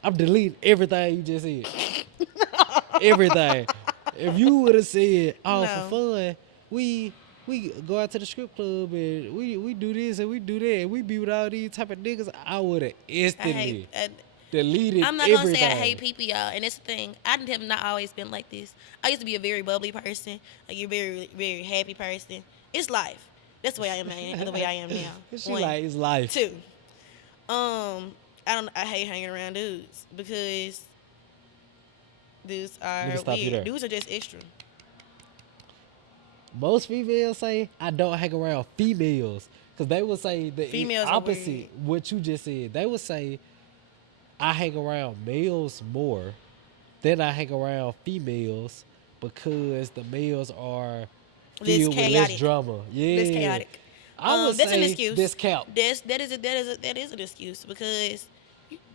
I'm deleting everything you just said. Everything. If you would have said, "Oh, for No. fun, we we go out to the strip club and we do this and we do that and we be with all these type of niggas," I would have I hate. instantly deleted I'm not gonna say I hate everything. people, y'all, and that's the thing. I have not always been like this. I used to be a very bubbly person, like a very, very happy person. It's life. That's the way I am. The way I am now. She One, like it's life. two. I don't. I hate hanging around dudes because dudes Let me are stop you weird. there. Dudes are just extra. Most females say I don't hang around females because they would say the Females are opposite weird. what you just said. They would say I hang around males more than I hang around females because the males are Less filled with less chaotic. drama. Less Yeah, chaotic. I would That's an say excuse. this count. That is an excuse because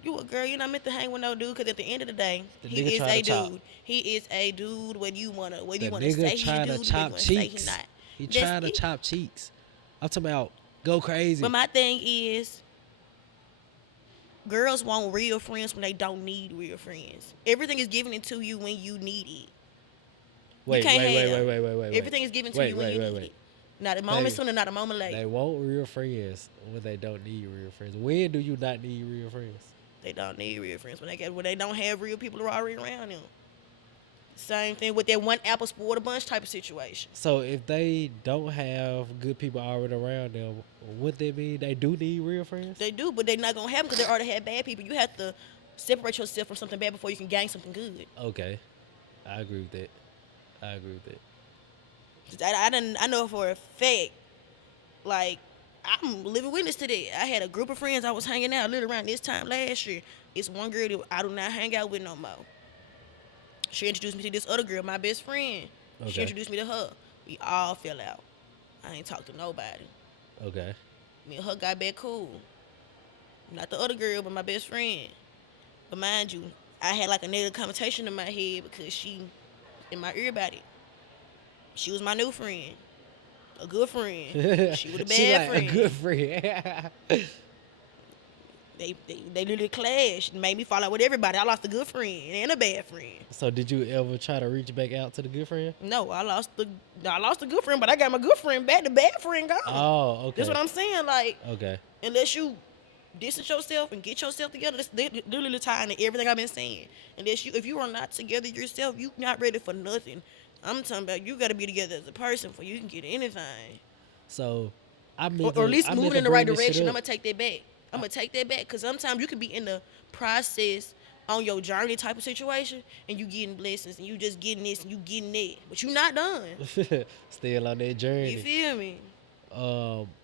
you a girl. You're not meant to hang with no dude. Because at the end of the day, The nigga he is trying to a chop. dude. He is a dude. Whether The you wanna nigga say he a trying to dude, whether you chop wanna say he cheeks. not. He That's trying to it. chop cheeks. I'm talking about go crazy. But my thing is, girls want real friends when they don't need real friends. Everything is given into you when you need it. You Wait, can't wait, wait, have. wait, wait, wait, wait. Everything is given to Wait, you when wait, you wait, need wait. it. Not a moment They, sooner, not a moment late. they want real friends when they don't need real friends. When do you not need real friends? They don't need real friends when they don't have real people who are already around them. Same thing with that one apple spoiled a bunch type of situation. So if they don't have good people already around them, would that mean they do need real friends? They do, but they're not gonna have them because they already have bad people. You have to separate yourself from something bad before you can gain something good. Okay, I agree with that. I agree with that. I know for a fact, like I'm living witness to that. I had a group of friends I was hanging out literally around this time last year. It's one girl that I do not hang out with no more. She introduced me to this other girl, my best friend. She Okay, introduced me to her. We all fell out. I ain't talked to nobody. okay. Me and her got back cool. Not the other girl, but my best friend. But mind you, I had like a negative connotation in my head because she, in my ear about it. She was my new friend, a good friend. She was a She bad like a friend. good friend. They literally clashed and made me fall out with everybody. I lost a good friend and a bad friend. So did you ever try to reach back out to the good friend? No, I lost the good friend, but I got my good friend back. The bad friend gone. Oh, okay. That's what I'm saying. Like, Okay. unless you distance yourself and get yourself together, that's literally tying to everything I've been saying. If you are not together yourself, you not ready for nothing. I'm talking about you got to be together as a person for you can get anything, So I meant or at least I meant moving to in the right bring this shit direction. up. I'm gonna take that back. I'm gonna take that back because sometimes you can be in the process on your journey type of situation and you getting blessings and you just getting this and you getting that, but you not done. Still on that journey. You feel me?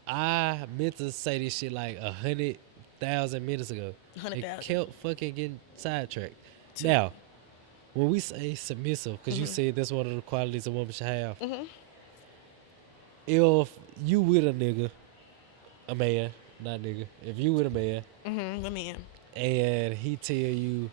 I meant to say this shit like 100,000 minutes ago. 100,000. It kept fucking getting sidetracked. Now, when we say submissive, because you said that's one of the qualities a woman should have. If you with a nigga, a man, not nigga, if you with a man But man, and he tell you,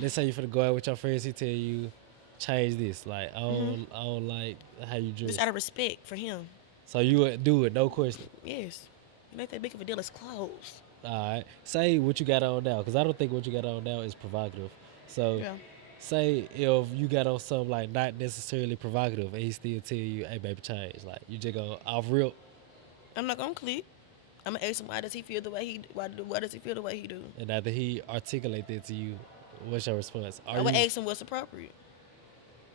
let's say you finna go out with your friends, he tell you, change this. Like, I don't like how you dress. just out of respect for him. So you would do it, no question. Yes, it ain't that big of a deal. It's clothes. All right. Say what you got on now, because I don't think what you got on now is provocative. So, Yeah. say if you got on something like not necessarily provocative, and he still tell you, "Hey, baby, change." Like you just go off real. I'm not gonna click. I'm gonna ask him why does he feel the way he why does he feel the way he do. And after he articulate that to you, what's your response? I would ask him what's appropriate.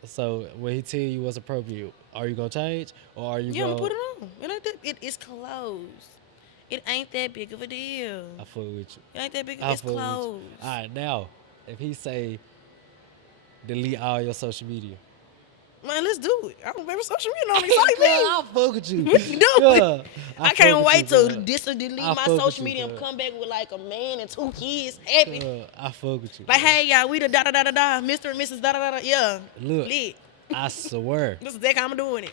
So when he tell you what's appropriate, are you gonna change or are you Yeah, I'm gonna gonna put it on. It ain't that. It's clothes. It ain't that big of a deal. I fuck with you. It ain't that big. I It's fuck with you. clothes. All right, now if he say delete all your social media. Man, let's do it. I don't remember social media don't excite me. I fuck with you. We can do Yeah, it. I can't wait to delete I my fuck with social you, media and cuz. come back with like a man and 2 kids happy. I fuck with you. Like, hey y'all, we the da da da da da, Mr. and Mrs. da da da da. Yeah, Look, lit. I swear, This is exactly how I'm doing it.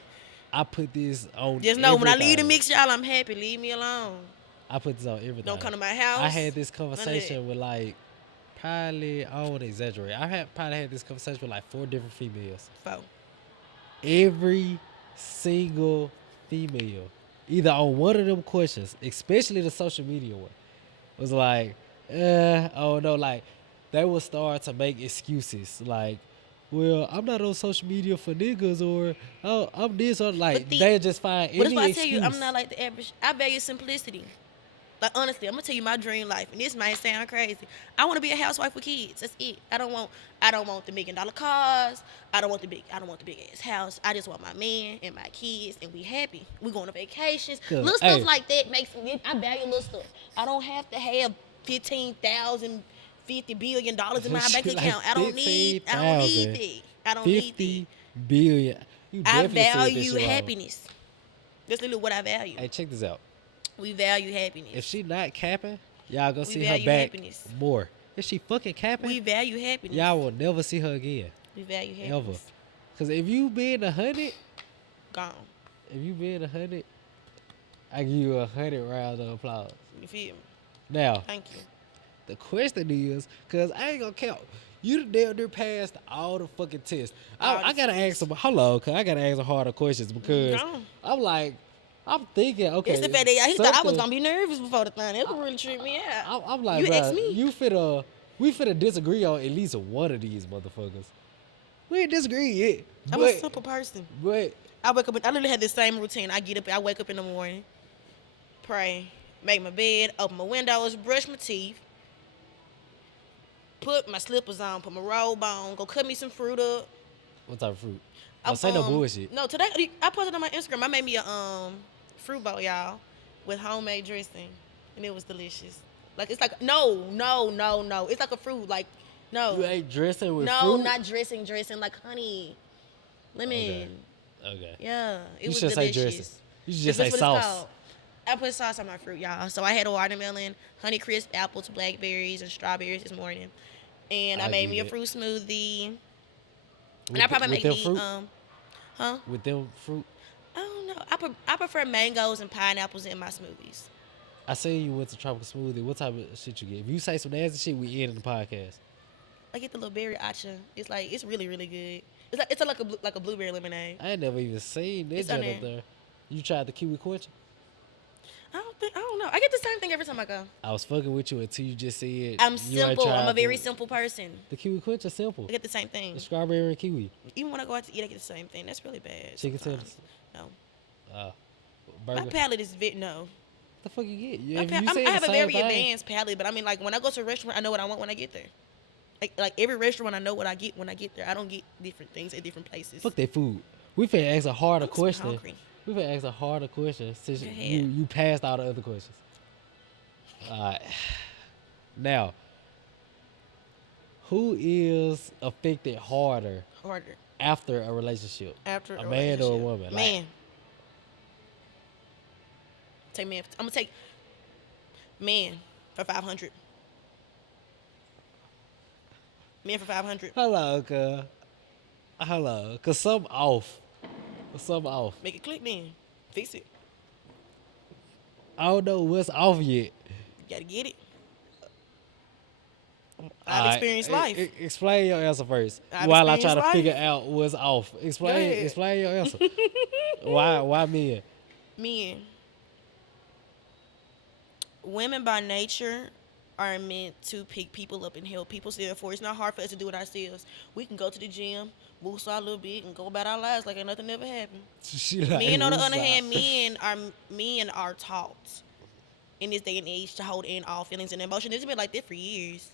I put this on. Just know when I leave the everything. mix, y'all, I'm happy. Leave me alone. I put this on everything. Don't come to my house. I had this None of that. conversation with like probably, I don't want to exaggerate. Probably had this conversation with like 4 different females. So, Every single female, either on one of them questions, especially the social media one, was like, oh no, like they would start to make excuses like, well, I'm not on social media for niggas, or oh, I'm this, or like they just find but that's why any I tell you, I'm excuse. not like the average. I value simplicity. Like honestly, I'm gonna tell you my dream life, and this might sound crazy. I want to be a housewife with kids. That's it. I don't want the $1 million cars. I don't want the big ass house. I just want my man and my kids, and we happy. We going on vacations. Cause, Little stuff hey, like that makes me. I value little stuff. I don't have to have 15,000, $50 billion in my bank like account. I don't need. I don't need 15,000, that. I don't need 50 billion. You that. I definitely said this value shit wrong. happiness. That's literally what I value. Hey, check this out. We value happiness. If she not capping, y'all gonna We see her value back happiness. more. If she fucking capping, We value happiness. y'all will never see her again. We value Ever. happiness. Cause if you been 100, Gone. if you been 100, I give you 100 rounds of applause. You feel me? Now, Thank you. the question is, cause I ain't gonna count. You done damn near passed all the fucking tests. I gotta ask some. Hello, cause I gotta ask some harder questions because Gone. I'm thinking, okay. It's the fact that he thought I was something- gonna be nervous before the thing. That would really trip me out. I'm like, You bruh, ask me. we finna disagree on at least one of these motherfuckers. We ain't disagree yet. I'm but, a simple person. But I wake up. I literally have the same routine. I get up. I wake up in the morning, pray, make my bed, open my windows, brush my teeth, put my slippers on, put my robe on, go cut me some fruit up. what type of fruit? Don't say no bullshit. No, today I posted on my Instagram. I made me a fruit bowl, y'all, with homemade dressing, and it was delicious. Like it's like no. It's like a fruit. Like no. You ate dressing with no, fruit? not dressing. Like honey, lemon. Okay. Yeah, it You was should say delicious. dressing. You should just That's say what it's sauce. called. I put sauce on my fruit, y'all. So I had a watermelon, honey crisp apples, blackberries, and strawberries this morning. And I I'll made give me a it. fruit smoothie. With And I probably with make them me fruit? With them fruit? I don't know. I prefer mangoes and pineapples in my smoothies. I seen you went to tropical smoothie. What type of shit you get? If you say some nasty shit, we end the podcast. I get the little berry acha. It's really really good. It's like a blueberry lemonade. I ain't never even seen that It's on joint up there. there. You tried the kiwi quencher? I don't know. I get the same thing every time I go. I was fucking with you until you just said I'm you ain't simple. I'm a tried very the- simple person. The kiwi quencher simple. I get the same thing. The strawberry and kiwi. Even when I go out to eat, I get the same thing. That's really bad. Chicken sometimes. tenders. No. Burger. My palate is no. The fuck you get? My If pa- you I say have the a same very thing, advanced palate, but I mean, like when I go to a restaurant, I know what I want when I get there. Like every restaurant, I know what I get when I get there. I don't get different things at different places. fuck that food. We finna ask a harder I'm so question. hungry. We finna ask a harder question since Go ahead. you passed all the other questions. Alright. Now, who is affected harder Harder after a relationship? after A a man or a relationship. woman? Like, Man. Take man. I'm gonna take man for 500. Man for 500. Hello, cause something off. Something off. Make it click then. Fix it. I don't know what's off yet. You gotta get it. I've Alright, experienced life. Explain your answer first, I've while I try to experienced figure life. out what's off. Go Explain ahead. your answer. Why men? Men. Women by nature are meant to pick people up and help people. So therefore, it's not hard for us to do it ourselves. We can go to the gym, move a little bit, and go about our lives like nothing ever happened. She like, Men, on the "What's other up?" hand, men are taught in this day and age to hold in all feelings and emotions. It's been like that for years.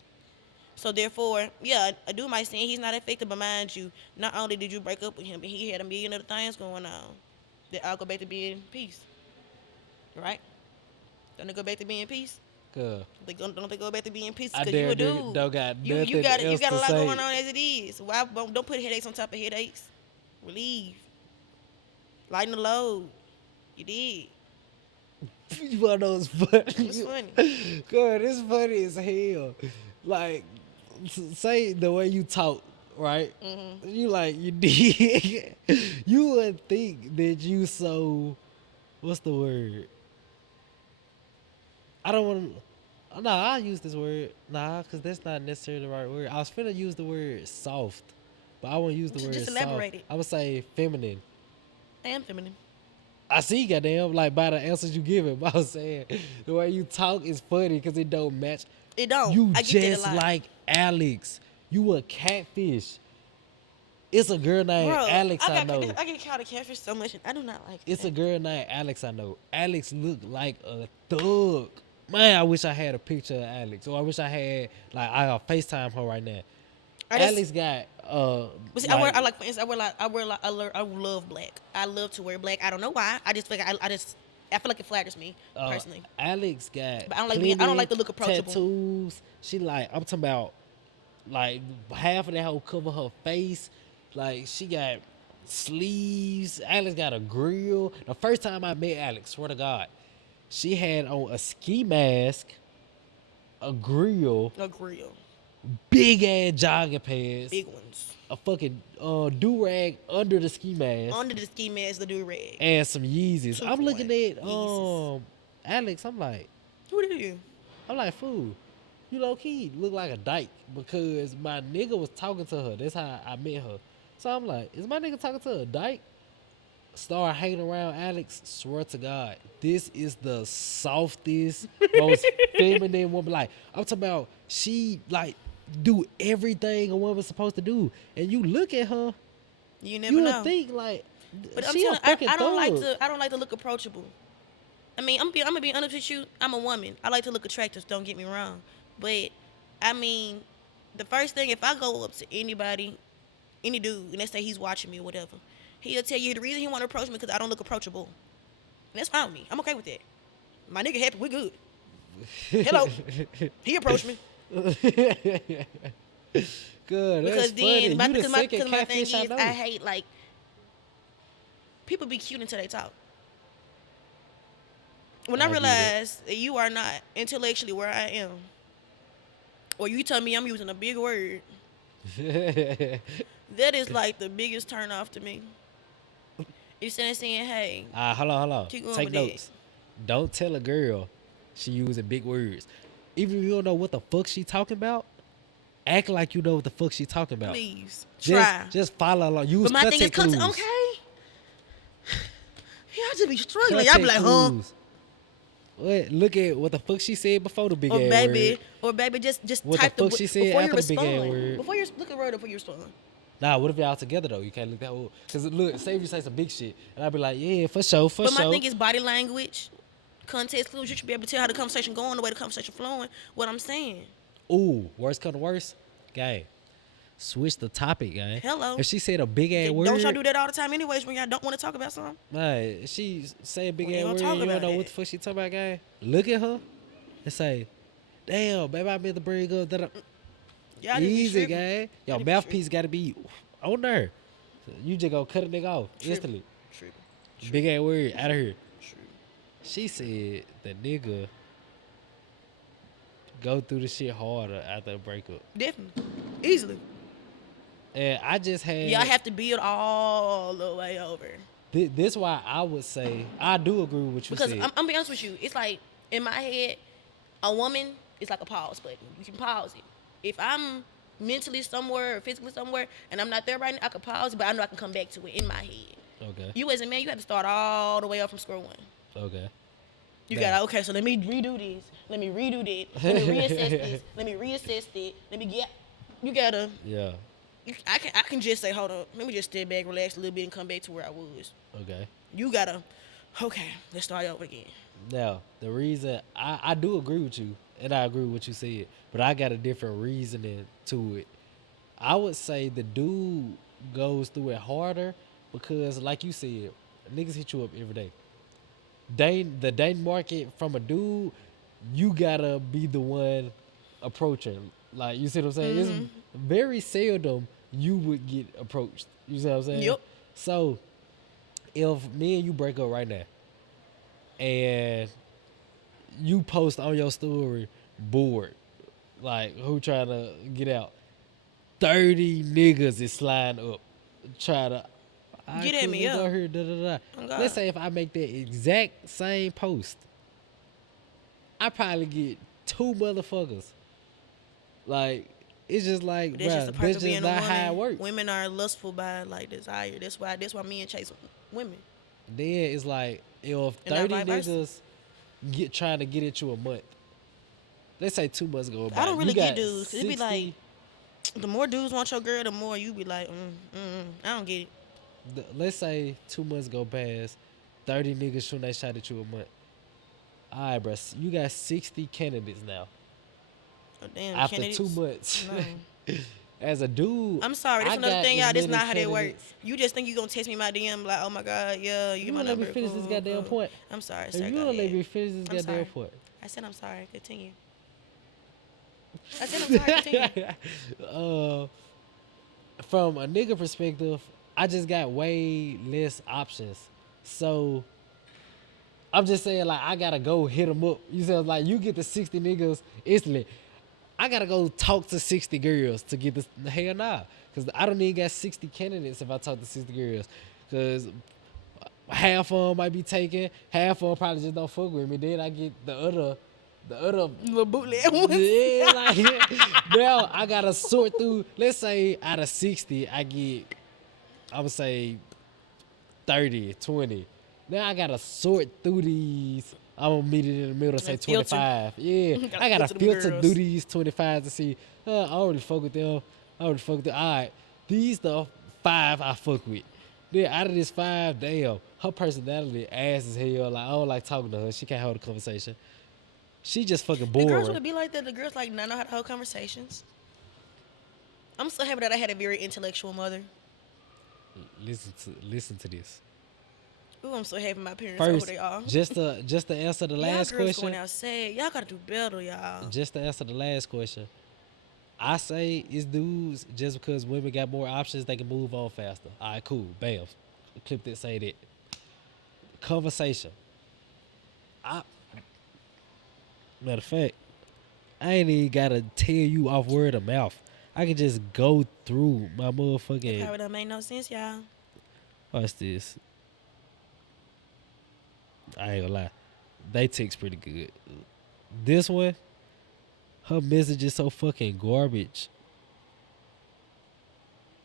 So therefore, yeah, a dude might say he's not affected, but mind you, not only did you break up with him, but he had a million other things going on. That I'll go back to being peace. Right? Don't they go back to being peace? Good. Don't they go back to being peace? I Because you a damn near dude. don't got You nothing got else a to lot say. going on as it is. Why don't put headaches on top of headaches? Relieve. Lighten the load. You did. You wanna know what's funny? It's funny. God, it's funny as hell. Like, say the way you talk, right? Mm-hmm. You like, you did. You would think that you so, what's the word? I don't Nah, I use this word. Nah, because that's not necessarily the right word. I was finna use the word soft, but I won't use the word Just soft. elaborate it. I would say feminine. I am feminine. I see, goddamn, like by the answers you give him. I was saying the way you talk is funny because it don't match. It don't. You I get that a just lot. like Alex. You a catfish. It's a girl named Bro, Alex I I know. get called a catfish so much, and I do not like It's a that. girl named Alex I know. Alex look like a thug. Man, I wish I had a picture of Alex. Or I wish I had like I FaceTime her right now. I just, Alex got but see, like I like, for instance, I love black. I love to wear black. I don't know why. I just feel like I feel like it flatters me personally. Alex got But I don't like plenty I don't like to look approachable. tattoos. She like I'm talking about like half of that whole cover her face. Like she got sleeves. Alex got a grill. The first time I met Alex, swear to God, she had on a ski mask, a grill, A grill, big ass jogging pants, big ones. a fucking do rag under the ski mask, Under the ski mask, the do rag. and some Yeezys. Two I'm for looking one. at Yeezys. Alex. Who did you? I'm like, fool, you low key look like a dyke because my nigga was talking to her. That's how I met her. So I'm like, is my nigga talking to a dyke? Start hanging around Alex. Swear to God, this is the softest, most feminine woman. Like I'm talking about, she like do everything a woman's supposed to do, and you look at her, You never you know. would think like, But I'm she a telling you, fucking I don't like thug. to. I don't like to look approachable. I mean, I'm gonna be honest with you. I'm a woman. I like to look attractive. Don't get me wrong. But I mean, the first thing, if I go up to anybody, any dude, and let's say he's watching me or whatever, he'll tell you the reason he want to approach me because I don't look approachable. And that's fine with me. I'm okay with that. My nigga happy. We good. Hello. He approached me Good. because That's funny. then my, You the cause my, second cause my thing catfish I is know. I hate like people be cute until they talk. When I I get it. realize that you are not intellectually where I am, or you tell me I'm using a big word, that is like the biggest turn off to me. You saying, hey, Hold on. keep going Take with notes. Don't tell a girl she using big words. Even if you don't know what the fuck she talking about, act like you know what the fuck she talking that, about. please try. Just follow along. Use But my thing is, content clues. okay, y'all just be struggling. Y'all be like, huh? Clues. What? Look at what the fuck she said before the big Or ass baby, word. or baby, just What type the fuck she said before you after the big ass respond. word. Before you look at word before you respond. Nah, what if y'all together though? You can't look that old. Cause look, say if you say some big shit, and I'll be like, yeah, for sure. But my thing is body language, context clues. You should be able to tell how the conversation going, the way the conversation flowing. What I'm saying. Ooh, worst come to worst, gang. Switch the topic, gang. Hello. If she said a big ass word, Don't y'all do that all the time, anyways, when y'all don't want to talk about something? Nah, she say a big We ass ain't word, gonna talk you don't about know it. what the fuck she talking about, gang. Look at her and say, damn, baby, I meant to bring up that. Y'all just be Easy, tripping. gang. Y'all Your just be mouthpiece got to be on there. You just gonna cut a nigga off instantly. Big ass word, out of here. She said the nigga go through the shit harder after a breakup. Definitely. Easily. And I just had. Y'all have to build all the way over. This why I would say I do agree with what you Because said. I'm be honest with you, it's like in my head, a woman is like a pause button. You can pause it. If I'm mentally somewhere or physically somewhere and I'm not there right now, I can pause it, but I know I can come back to it in my head. Okay. You as a man, you have to start all the way up from square one. Okay. You Yeah. gotta, okay, so let me redo this. Let me redo that. Let me reassess this. Let me reassess that. Let me get. You gotta. Yeah. I can just say, hold on. Let me just step back, relax a little bit, and come back to where I was. Okay. You gotta. Okay, let's start over again. Now, the reason I do agree with you, and I agree with what you said, but I got a different reasoning to it. I would say the dude goes through it harder because, like you said, niggas hit you up every day. The dating market from a dude, you gotta be the one approaching. Like, you see what I'm saying? It's very seldom you would get approached. You see what I'm saying? Yep. So, if me and you break up right now, and you post on your story, bored, like, who trying to get out? 30 niggas is sliding up, try to Get at me, go yeah. here, da, da, da. Oh, God. Let's say if I make that exact same post, I probably get 2 motherfuckers. Like, it's just like, But that's just bruh, the perk that's of just being a not how it woman. works. Women are lustful by like desire. That's why men chase women, Then it's like, if and not 30 vice versa. niggas trying to get at you a month, let's say 2 months go I by, don't you really get got dudes. 'Cause it be like 60. the more dudes want your girl, the more you be like, I don't get it. Let's say 2 months go past, 30 niggas shooting that shot at you a month. All right, bro, you got 60 candidates now Oh, damn, after 2 candidates. months. No. As a dude, I'm sorry. That's I another got thing, as y'all. This many not how that works. candidates. You just think you gonna text me my DM like, oh my god, yeah, you You get my don't let me number. finish this Cool, goddamn cool. point. I'm sorry, If sir. you Go don't let ahead. me finish this I'm goddamn sorry. point. I said I'm sorry. Continue. I said I'm sorry. Continue. uh, from a nigga perspective, I just got way less options. So I'm just saying, like, I gotta go hit them up. You said, like, you get the 60 niggas instantly. I gotta go talk to 60 girls to get this. Hell nah. Because I don't even got 60 candidates if I talk to 60 girls. Because half of them might be taken, half of them probably just don't fuck with me. Then I get the other. Little bootleg ones. Yeah, like, now I gotta sort through. Let's say out of 60, I get, I would say 30, 20. Now I gotta sort through these. I'm gonna meet it in the middle, say And filter. 25. Yeah, Gotta I gotta filter them filter girls. through these 25 to see. I already fuck with them. I already fuck with them. All right, these the 5 I fuck with. Then out of this 5, damn, her personality ass as hell. Like, I don't like talking to her. She can't hold a conversation. She just fucking The boring. girls would be like that. The girls like not know how to hold conversations. I'm so happy that I had a very intellectual mother. Listen to this. Ooh, I'm so happy my parents are who First, they are. just to answer the Y'all last girls question. going outside. Y'all gotta do better, y'all. Just to answer the last question. I say it's dudes just because women got more options, they can move on faster. All right, cool. Bam. Clip that, say that. Conversation. Matter of fact, I ain't even gotta tell you off word of mouth. I can just go through my That motherfucking. probably don't make no sense, y'all. Watch this. I ain't gonna lie. They text pretty good. This one, her message is so fucking garbage.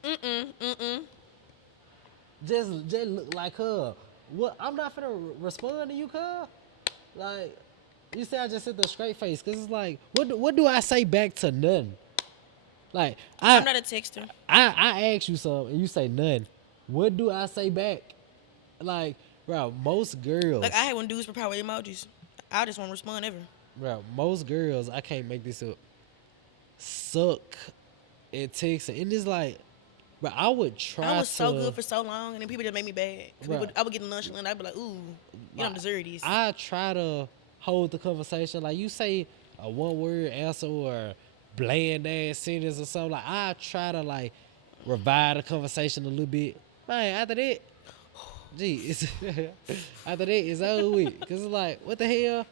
Mm-mm. Just look like her. What? I'm not finna respond to you, cuz. Like, you say I just said the straight face, cause it's like, what do I say back to none? Like, I'm not a texter. I ask you something and you say none. What do I say back? Like, bro, most girls, Like I hate when dudes reply with emojis. I just won't respond ever. bro, most girls, I can't make this up, suck at texting. And it's like, bro, I would try I was so to- good for so long, and then people just made me bad. 'Cause Right. I would get nonchalant. I'd be like, ooh, you don't deserve this. I try to hold the conversation. Like, you say a one word answer or bland ass sentence or something. Like, I try to like revive the conversation a little bit. Man, after that, gee, it's after that it's over with. Cause it's like, what the hell?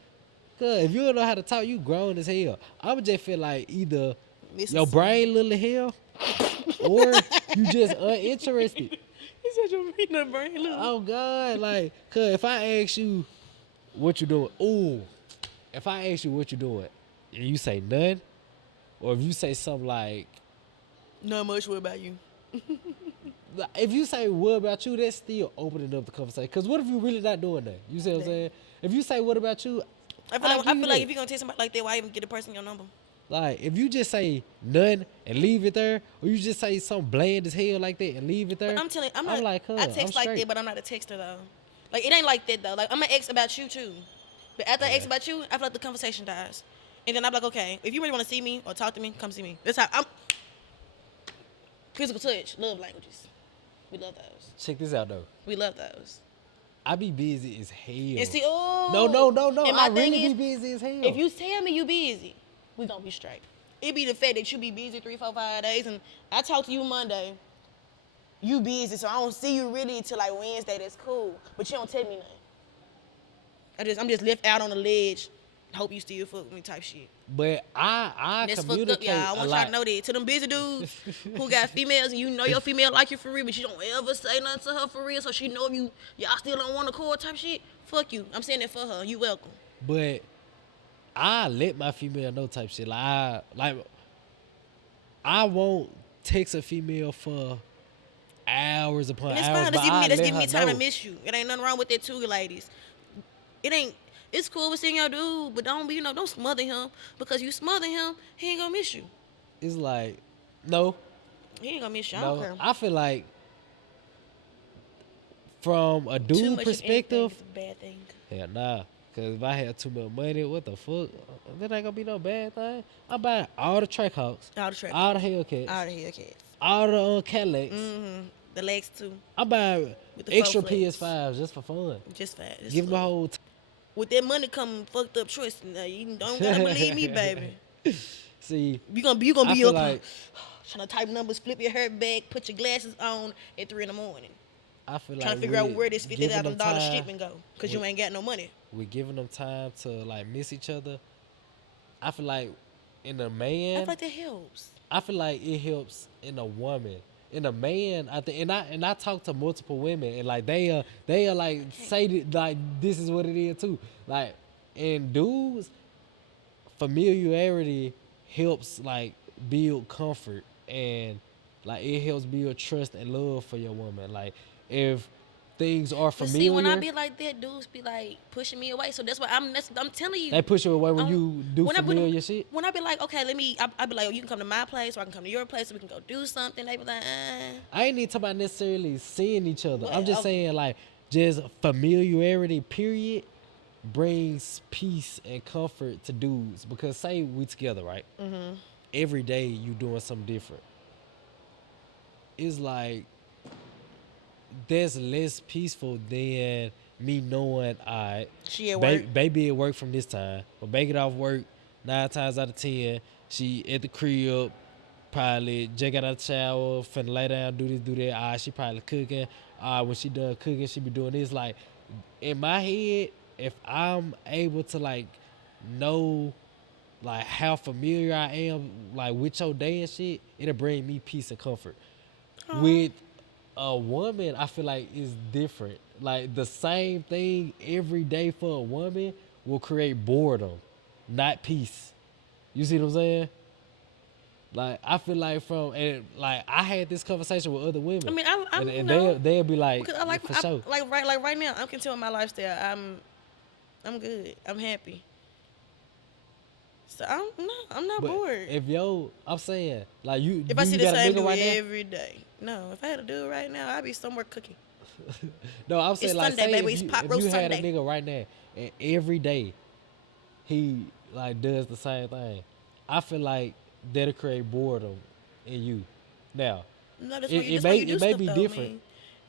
Cause if you don't know how to talk, you grown as hell. I would just feel like either This your is- brain little as hell, or you just uninterested. He said your peanut brain. Look. Oh God, like, cause if I ask you what you doing, if I ask you what you doing, and you say none, or if you say something like, Not much. What about you? if you say what about you, that's still opening up the conversation. Cause what if you really not doing that? You see what I'm saying? If you say what about you, I feel like if you're gonna text somebody like that, why even get a person your number? like if you just say none and leave it there, or you just say something bland as hell like that and leave it there, But I'm telling you, I'm not. like, huh, I text I'm like straight. that, but I'm not a texter though. Like it ain't like that though. Like I'm gonna ask about you too, but after I ask about you, I feel like the conversation dies, and then I'm like, okay, if you really want to see me or talk to me, come see me. That's how I'm. Physical touch, love languages. We love those. Check this out though. We love those. I be busy as hell. And see, oh No. And my I really thing be is, busy as hell. if you tell me you busy, we gonna be straight. It be the fact that you be busy 3, 4, 5 days, and I talk to you Monday. You busy, so I don't see you really till like Wednesday. That's cool, but you don't tell me nothing. I'm just left out on the ledge. Hope you still fuck with me type shit. But I That's fucked communicate up, y'all. I a want lot. y'all to know that. To them busy dudes who got females and you know your female like you for real, but you don't ever say nothing to her for real, so she know y'all still don't want to call type shit. Fuck you. I'm saying that for her. You welcome. But I let my female know type shit. I won't text a female for hours upon And it's hours, fine. but I That's let giving her me time to know. miss you. It ain't nothing wrong with that too, ladies. It ain't. It's cool with seeing your dude, but don't be don't smother him because you smother him, he ain't gonna miss you. It's like, no, He ain't gonna miss you. I don't no. care. I feel like from a Too dude much of anything perspective, is a bad thing. hell nah. Cause if I had too much money, what the fuck? That ain't gonna be no bad thing. I buy all the Trackhawks, All the trap, all the Hellcats, all the Hellcats. all the Cadillacs. The legs too, I buy with the faux extra flex. PS5s just for fun. Just fat. Just Give them a fun. whole. With that money come fucked up choice. Now, you don't gotta believe me, baby. See, You gonna I be feel up like trying to type numbers, flip your hair back, put your glasses on at 3 in the morning, I feel trying like to figure out we where this fifty giving them thousand dollar time. shipment go, cause you We ain't got no money. we giving them time to like miss each other. I feel like in a I feel man, like that helps. I feel like it helps in a woman. In a man, I think, and I talk to multiple women, and like they are like say that, like this is what it is too. Like in dudes, familiarity helps like build comfort, and like it helps build trust and love for your woman. Like if things are But see, when I familiar, be like that, dudes be like pushing me away. So that's why I'm telling you. they push you away when Um, you do when I familiar shit. when I be like, okay, I be like, oh, you can come to my place, or I can come to your place, so we can go do something. They be like, I ain't even talking about necessarily seeing each other. I'm just well, saying like just familiarity. Period brings peace and comfort to dudes because say we together, right? Every day you doing something different. It's like that's less peaceful than me knowing I she at work. baby at work from this time, but baby get off work 9 times out of 10. She at the crib, probably just got out of the shower, finna lay down, do this, do that. She probably cooking. When she done cooking, she be doing this. Like in my head, if I'm able to like know like how familiar I am like with your day and shit, it'll bring me peace and comfort. With a woman, I feel like is different. Like the same thing every day for a woman will create boredom, not peace. You see what I'm saying? Like I feel like from and like I had this conversation with other women, I mean, I'm and they'll be like, because I like for sure. like right now, I'm content with my lifestyle. I'm good. I'm happy. So I'm not But bored. if I'm saying like you, If do I see you the got a same nigga dude right now? every day, no. If I had to do it right now, I'd be somewhere cooking. No, I'm saying It's like Sunday, say baby. It's pot if roast you had a Sunday. nigga right now and every day he like does the same thing, I feel like that'll create boredom in you. Now No, that's it, why you. it That's why may you do it may stuff be though, different. man.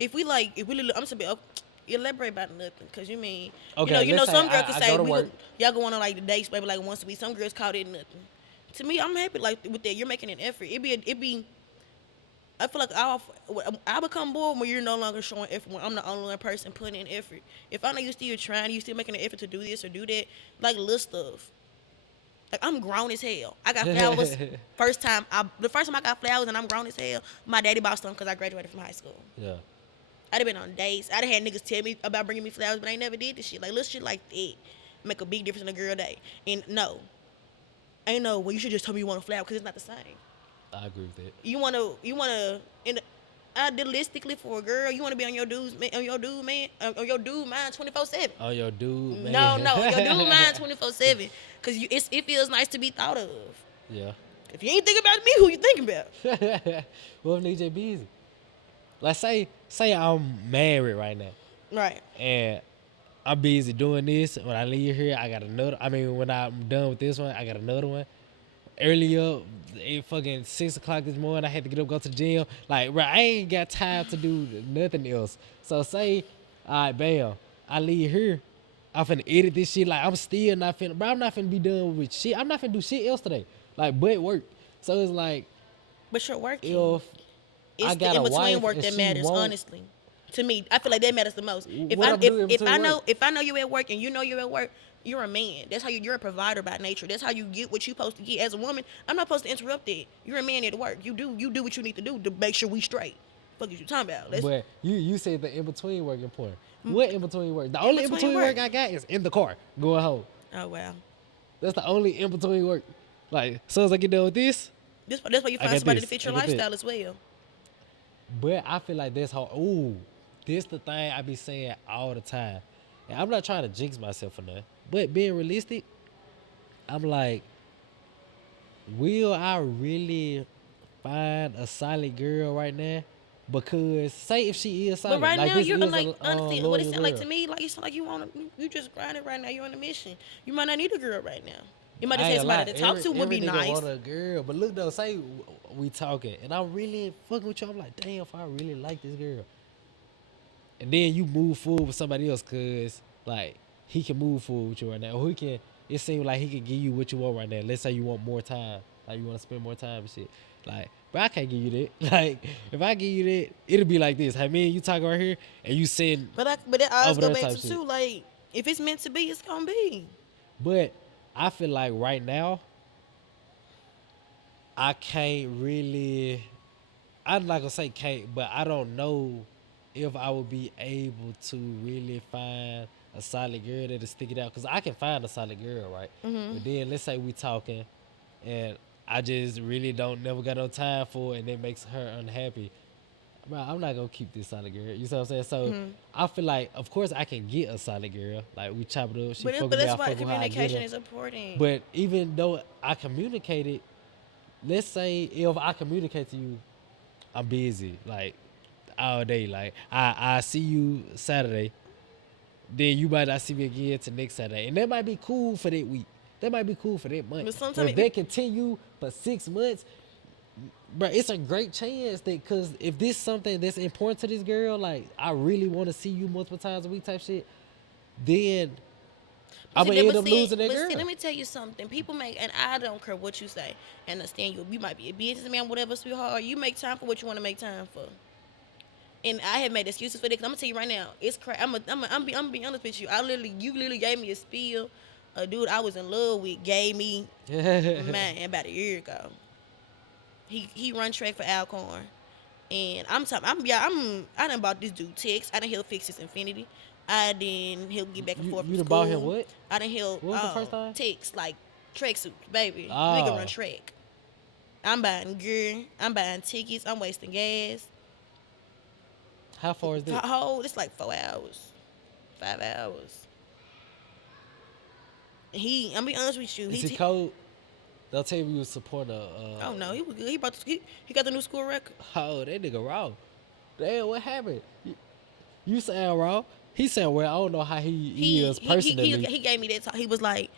If we, I'm just be elaborate about nothing, cause you mean, Okay, you let's know, say some girls could I say go to work. y'all go on like the dates, maybe like once a week. Some girls call it nothing. To me, I'm happy like with that. You're making an effort. It be. I feel like I become bored when you're no longer showing effort. When I'm the only one person putting in effort. If I know you still trying, you still making an effort to do this or do that, like little stuff. Like I'm grown as hell. I got flowers. The first time I got flowers and I'm grown as hell. My daddy bought them because I graduated from high school. Yeah. I'd have been on dates. I'd have had niggas tell me about bringing me flowers, but I ain't never did this shit. Like little shit like that make a big difference in a girl day. And no, ain't no. Well, you should just tell me you want a flower because it's not the same. I agree with that. You wanna, idealistically for a girl, you wanna be on your dude mind 24/7. Oh, your dude, man. No, your dude mind 24/7, cause it feels nice to be thought of. Yeah. If you ain't thinking about me, who you thinking about? What if nigga busy? Like say I'm married right now Right. and I'm busy doing this. When I leave here, I got another. I mean, when I'm done with this one, I got another one. Earlier, it fucking 6 o'clock this morning, I had to get up, go to the gym. Like, bro, I ain't got time to do nothing else. So say, all right, bam, I leave here. I'm finna edit this shit. Like, I'm still not finna, bro, I'm not finna be done with shit. I'm not finna do shit else today. Like, but work. So it's like, But you're working. if It's I the got in a between wife work and that she matters, won't, honestly. To me, I feel like that matters the most. what I'm doing in between work. If I know you at work and you know you're at work, you're a man. That's how you're a provider by nature. That's how you get what you're supposed to get. As a woman, I'm not supposed to interrupt that. You're a man at work. You do what you need to do to make sure we straight. Fuck is you talking about? But you said the in between work important. What in between work? The only in between between work work. I got is in the car going home. Oh wow. That's the only in between work. Like, as soon as I get done with this, That's why you I find got somebody to this. fit I your got that. lifestyle as well. But I feel like that's how. Ooh, this the thing I be saying all the time. And I'm not trying to jinx myself or nothing. But being realistic, I'm like, will I really find a solid girl right now? Because say if she is But solid, right like now, this you're is like a honestly, what it loyal sound like girl. to me, like you sound like you want to, you just grinding right now. You're on a mission. You might not need a girl right now. You might I just ain't have gonna somebody lie, to talk to would every be nigga nice. want a girl. But look though, say we talking, and I'm really fucking with you. I'm like, damn, if I really like this girl, and then you move forward with somebody else, cause like he can move forward with you right now, or he can. It seems like he can give you what you want right now. Let's say you want more time, like you want to spend more time and shit. Like, but I can't give you that. Like, if I give you that, it'll be like this. Hey, me and you talking right here, and you sitting But that always over go there back type to shit. too. Like if it's meant to be, it's gonna be. But I feel like right now, I can't really. I'm not gonna say can't, but I don't know if I would be able to really find a solid girl that'll stick it out. Cause I can find a solid girl, right? But then let's say we talking, and I just really don't never got no time for it, and it makes her unhappy. Bro, I'm not gonna keep this solid girl. You see what I'm saying? So I feel like, of course, I can get a solid girl. Like we chop it up, she fuck But with me, that's I why fuck with her, I get communication her. is important. But even though I communicated, let's say if I communicate to you, I'm busy like all day. Like I see you Saturday, then you might not see me again till next Saturday, and that might be cool for that week. That might be cool for that month. But But sometimes if that continue for 6 months, bro, it's a great chance that because if this something that's important to this girl, like I really want to see you multiple times a week type shit, then I'm gonna end up losing that but see, girl. let me tell you something. People make, and I don't care what you say. And understand you. You might be a businessman, whatever, sweetheart. You make time for what you want to make time for. And I have made excuses for that. Cause I'm gonna tell you right now, it's crazy. I'm being honest with you. You literally gave me a spiel. A dude I was in love with gave me, man, about a year ago. He run track for Alcorn, and I done bought this dude text. I done help fix his Infinity. I done help get back and forth from You done bought him school. what? I done help What was the first time? text like track suits, baby. Nigga run Oh, track. I'm buying gear. I'm buying tickets. I'm wasting gas. how far is that? It's like 4 hours, 5 hours. I'm be honest with you. Is it cold? They'll tell you support a. Oh no, he was good. He got the new school record. Oh, that nigga raw. Damn, what happened? You sound raw. He sound well. I don't know how he is personally. He gave me that talk. He was like,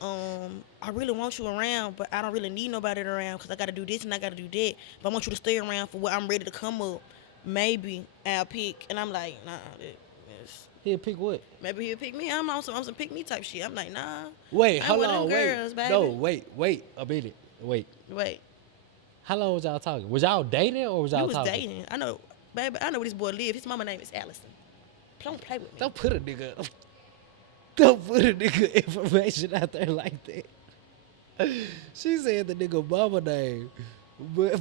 I really want you around, but I don't really need nobody around because I got to do this and I got to do that. But I want you to stay around for what I'm ready to come up. Maybe I'll pick. And I'm like, nah, that's, He'll pick what? maybe he'll pick me. I'm some pick me type shit. I'm like, nah. Wait, I how ain't one of long? them Wait, girls, baby. no, wait a minute. Wait, Wait, how long was y'all talking? Was y'all dating or was we y'all was talking? dating. I know, baby. I know where this boy live. His mama name is Allison. Don't play with me. Don't put a nigga. Don't put a nigga information out there like that. She said the nigga mama name, but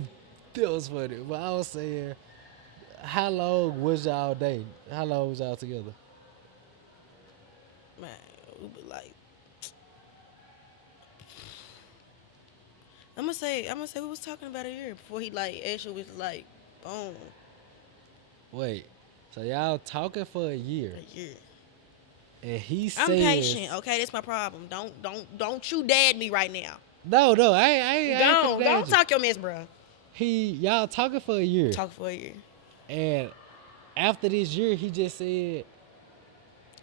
that was funny. But I was saying, how long was y'all dating? How long was y'all together? Man, we be like, I'm gonna say we was talking about a year before he like actually was like, boom, Wait, so y'all talking for a year, a year. and he I'm says, patient, okay? That's my problem. Don't you dad me right now. no, I ain't finna Don't dad you. talk your mess, bro. Y'all talking for a year, Talk for a year. and after this year, he just said,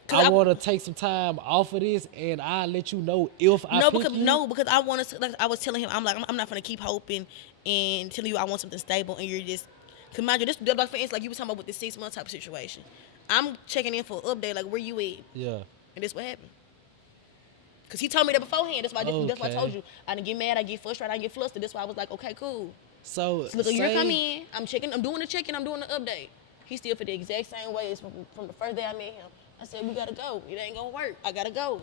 'Cause I want to take some time off of this, and I'll let you know if I no, pick because you. because I want to. Like I was telling him, I'm not gonna keep hoping and telling you I want something stable, and you're just. Cause mind you, this like for instance, like you was talking about with the 6 month type of situation. I'm checking in for an update, like where you at, Yeah. and this what happened. Cause he told me that beforehand. That's why I told Okay. you I didn't get mad, I get frustrated, I get flustered. That's why I was like, okay, cool. So So look, a year come say, in, I'm checking, I'm doing the check-in, I'm doing the update. He still feel the exact same way as from the first day I met him. I said, we gotta go. It ain't gonna work. I gotta go.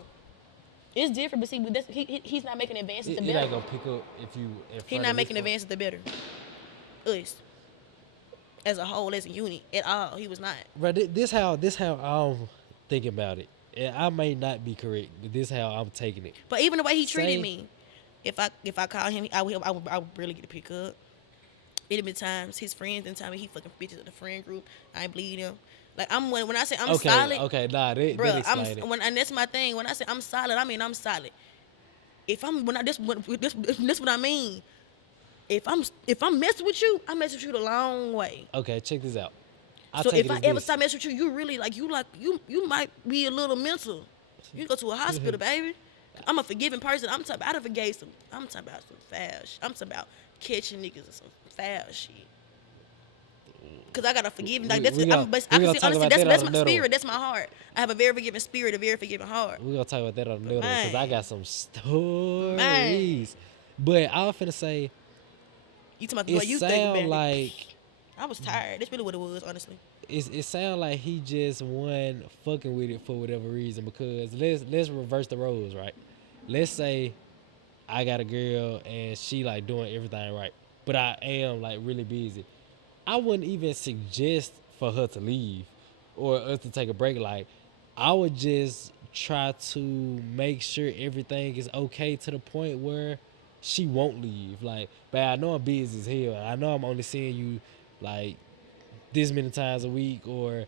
It's different, but see, he's not making advances to it better. ain't gonna pick up if you. He's not making advances to better. Us. As a whole, as a unit, at all. He was not. But this how I'm thinking about it, and I may not be correct, but this is how I'm taking it. But even the way he treated Say, me, if I call him, I would really get to pick up. It been times his friends and tell me he fucking bitches in the friend group. I ain't bleed him. Like when I say I'm okay, solid, okay, nah, that bro. explain it. And that's my thing. When I say I'm solid, I mean I'm solid. If I'm when I this what I mean. If I'm messing with you, I mess with you the long way. Okay, check this out. I So take if it I as ever this. stop messing with you, you really you might be a little mental. You go to a hospital, baby. I'm a forgiving person. I done forgave some. I'm talking about some foul shit. I'm talking about catching niggas and some foul shit. Cause I gotta forgive him. Like that's We it. gonna, But we I can gonna see talk honestly about that that's on my the middle. spirit. That's my heart. I have a very forgiving spirit, a very forgiving heart. We gonna talk about that on the middle because I Man, got some man, stories. But I was finna say, you talking about the it way you think about sound it? like I was tired. That's really what it was, honestly. it sound like he just wasn't fucking with it for whatever reason. Because let's reverse the roles, right? Let's say I got a girl and she like doing everything right, but I am like really busy. I wouldn't even suggest for her to leave or us to take a break. Like, I would just try to make sure everything is okay to the point where she won't leave. Like, but I know I'm busy as hell. I know I'm only seeing you like this many times a week or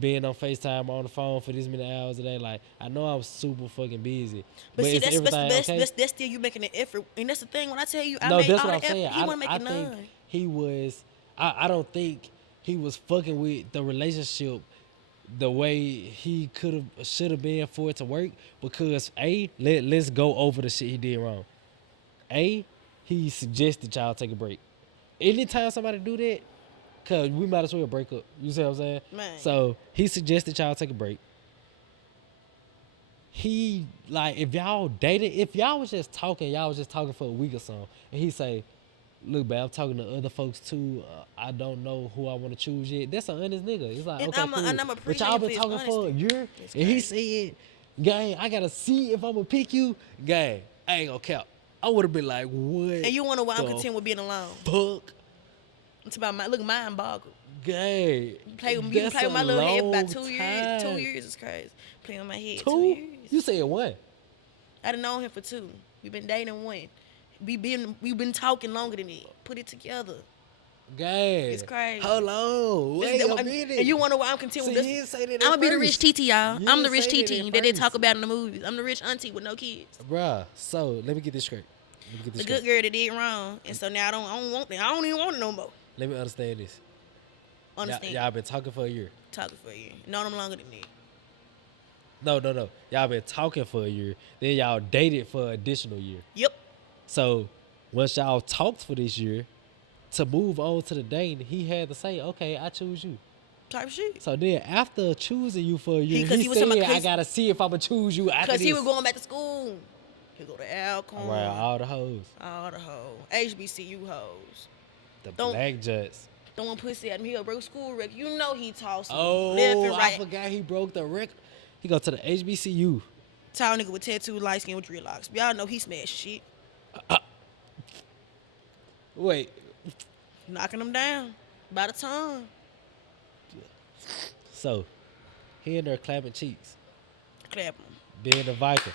being on FaceTime or on the phone for this many hours a day. Like, I know I'm super fucking busy. But But see, is that's everything okay? that's still you making an effort, and that's the thing. When I tell you, I No, made that's all what the I'm effort. saying. He wasn't I making think none. he was. I don't think he was fucking with the relationship the way he could have should have been for it to work. Because let's go over the shit he did wrong. He suggested y'all take a break. Anytime somebody do that, cause we might as well break up. You see what I'm saying? Man. So he suggested y'all take a break. He like if y'all was just talking, y'all was just talking for a week or so, and he say, "Look, man, I'm talking to other folks too. I don't know who I want to choose yet." That's an honest nigga. It's like, And okay, cool. I'm But appreciative y'all for been his talking for a honesty. year, It's and he crazy. said, "Gang, I gotta see if I'm gonna pick you." Gang, I ain't gonna count. I would have been like, "What?" And you wonder why I'm the content with being alone. fuck, It's about my mind boggled. gang. You play with That's a my little head for about long 2 years. 2 time. years is crazy. Playing with my head 2 2? years. You said one? I done known him for 2. We've been dating 1. We've been talking longer than it. Put it together. Gang. It's crazy. Hold on. Wait a minute. And you wonder why I'm content See, with you this. didn't say that at I'm gonna be the rich first. TT, y'all. You I'm the didn't rich say TT at that they first. talk about in the movies. I'm the rich auntie with no kids. Bruh, so let me get this straight. Let me get The this good straight. girl that did wrong, and so now I don't want it. I don't even want it no more. Let me understand this. Understand? Y'all been talking for a year. Talking for you. Known them longer than that. No. Y'all been talking for a year. Then y'all dated for an additional year. Yep. So once y'all talked for this year, to move on to the dating, he had to say, "Okay, I choose you." Type shit. So then after choosing you for a year, 'Cause he he was said, talking about- "I gotta see if I'ma choose you after Cause this." he was going back to school. He go to Alcorn. Around all the hoes, All the hoes. HBCU hoes. the Don't- black jets. Throwing pussy at him. He a broke school wreck. You know he tossing Oh, left and I right. forgot he broke the record. He go to the HBCU. Tall nigga with tattoo, light skin with dreadlocks. Y'all know he smashed shit. Wait, Knocking them down. By the ton. so he in there clapping cheeks, Clap him. being a Viking.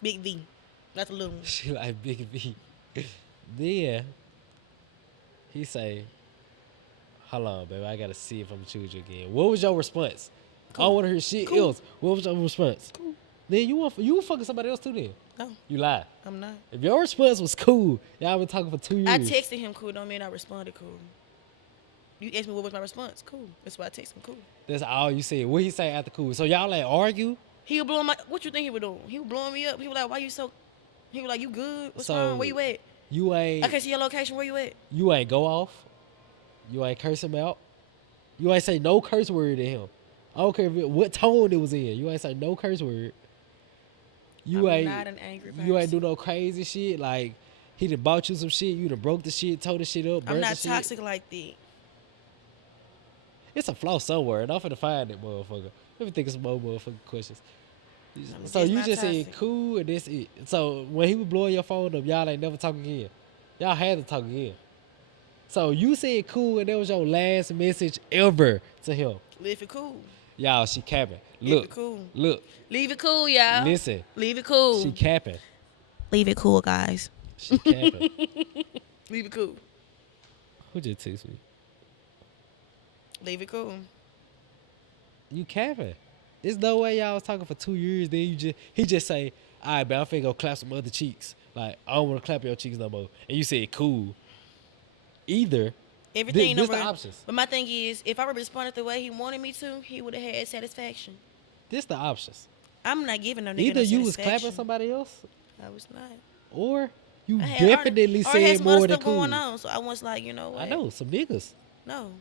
Big V. That's a little one. She like Big V. Then he say, "Hold on, baby, I gotta see if I'm gonna choose you again." What was your response? I don't want to hear shit Cool. else. What was your response? Cool. Then you were fucking somebody else too. Then No, you lied. I'm not. If your response was cool, y'all been talking for 2 years. I texted him cool, don't mean I responded cool. You asked me what was my response. Cool. That's why I texted him cool. That's all you said. What he say after cool? So y'all like argue? He was blowing my. What you think he was doing? He was blowing me up. He was like, "Why you so?" He was like, "You good? What's So- wrong? Where you at? You ain't I can't see your location. Where you at?" you ain't go off. You ain't curse him out. You ain't say no curse word to him. I don't care what tone it was in. You ain't say no curse word. You I'm ain't not an angry You ain't person. do no crazy shit. Like he done bought you some shit. You done broke the shit, tore the shit up. I'm burnt not the shit. toxic like that. It's a flaw somewhere, and I'm finna find that motherfucker. Let me think of some more motherfucking questions. I'm So just you not just said toxic. cool, and that's it. So when he was blowing your phone up, y'all ain't never talk again. Y'all had to talk again. So you said cool, and that was your last message ever to him. Live it cool. Y'all, she capping. Leave Look, it cool. look, Leave it cool, y'all. listen. Leave it cool. She capping. Leave it cool, guys. She capping. Leave it cool. Who just text me? Leave it cool. You capping. There's no way y'all was talking for 2 years. Then he just say, all right, man, I'm finna go clap some other cheeks. Like, I don't want to clap your cheeks no more. And you said, cool. Either. Everything This the over. options. But my thing is, if I would responded the way he wanted me to, he would have had satisfaction. This the options. I'm not giving no nigga Either no you was satisfaction. clapping somebody else, I was not. or you I had definitely already had said some other more than stuff cool. going on, so I was like, you know what? I know, some niggas. No,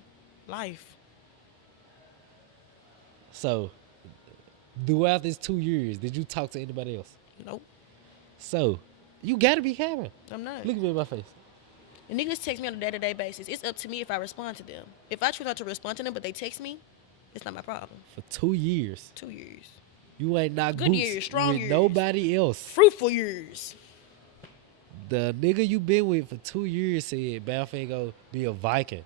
life. So, throughout this 2 years, did you talk to anybody else? Nope, So, you gotta be capping. I'm not. Look at me in my face. The niggas text me on a day-to-day basis. It's up to me if I respond to them. If I choose not to respond to them, but they text me, it's not my problem. For 2 years, 2 years. you ain't knocked Good boots years, strong with years. nobody else. Fruitful years. The nigga you been with for 2 years said, Bam finna go be a Viking.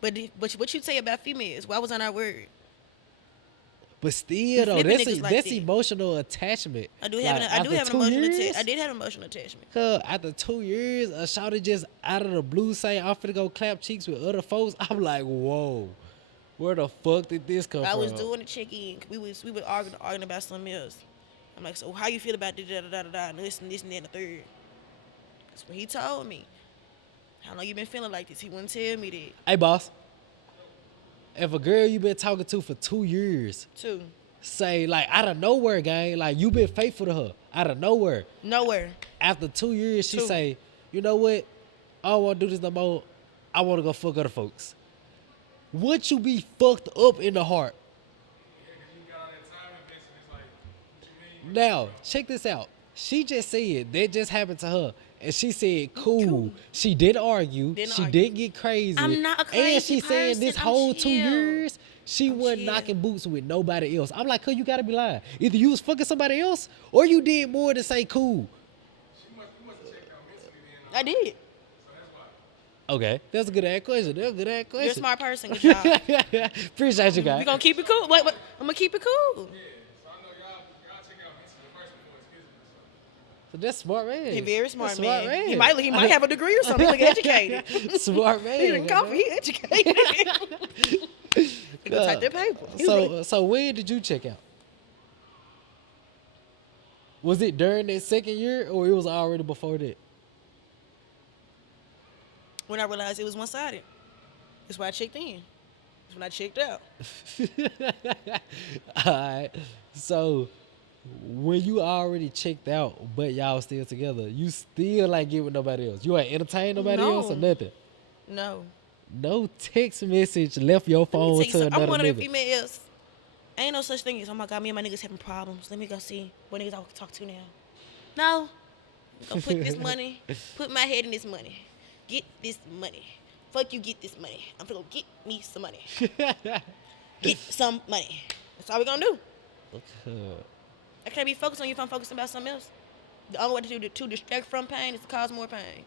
But what you say about females? Why was I not worried? But still, though, flipping that's, niggas like that's that. emotional attachment. I do have Like, an, I do after have an 2 emotional years, I did have an emotional attachment. Cause after 2 years, a shawty just out of the blue say, I'm finna go clap cheeks with other folks. I'm like, whoa, where the fuck did this come I from? was doing a check-in. We were arguing about something else. I'm like, so how you feel about this, da da da da, and this and that and the third? That's what he told me. How long you been feeling like this? He wouldn't tell me that. Hey, boss. If a girl you been talking to for 2 years Too. say, like, out of nowhere, gang, like, you been faithful to her, out of nowhere. Nowhere. After 2 years, she Two. say, you know what? I don't want to do this no more. I want to go fuck other folks. Would you be fucked up in the heart? Now, check this out. She just said that just happened to her. And she said, cool. She didn't argue. She didn't get crazy. I'm not a And crazy she saying this person. I'm whole 2 chill. years, she I'm wasn't chill. knocking boots with nobody else. I'm like, cuz you gotta be lying. Either you was fucking somebody else or you did more than say cool. I did. Okay. That's a good ass question. That's a good ass question. You're a smart person. Good job. Appreciate you guys. We gonna keep it cool. Wait, I'm gonna keep it cool. So that's smart man. He very smart, That's man. Smart man. He might have a degree or something. He look educated. Smart man. He didn't coffee. He educated. He gonna type that paper. He was So when did you check out? Was it during that second year or it was already before that? when I realized it was one-sided. That's why I checked in. That's when I checked out. Alright. So when you already checked out but y'all still together, you still like get with nobody else. You ain't entertain nobody No. else or nothing. No. No text message left your Let me phone tell you to something. I'm another one of the nigga. females. Ain't no such thing as, oh my God, me and my niggas having problems. Let me go see what niggas I can talk to now. No. Go put this money, put my head in this money. Get this money. Fuck you, get this money. I'm gonna go get me some money. Get some money. That's all we gonna do. I can't be focused on you if I'm focused about something else. The only way to distract from pain is to cause more pain.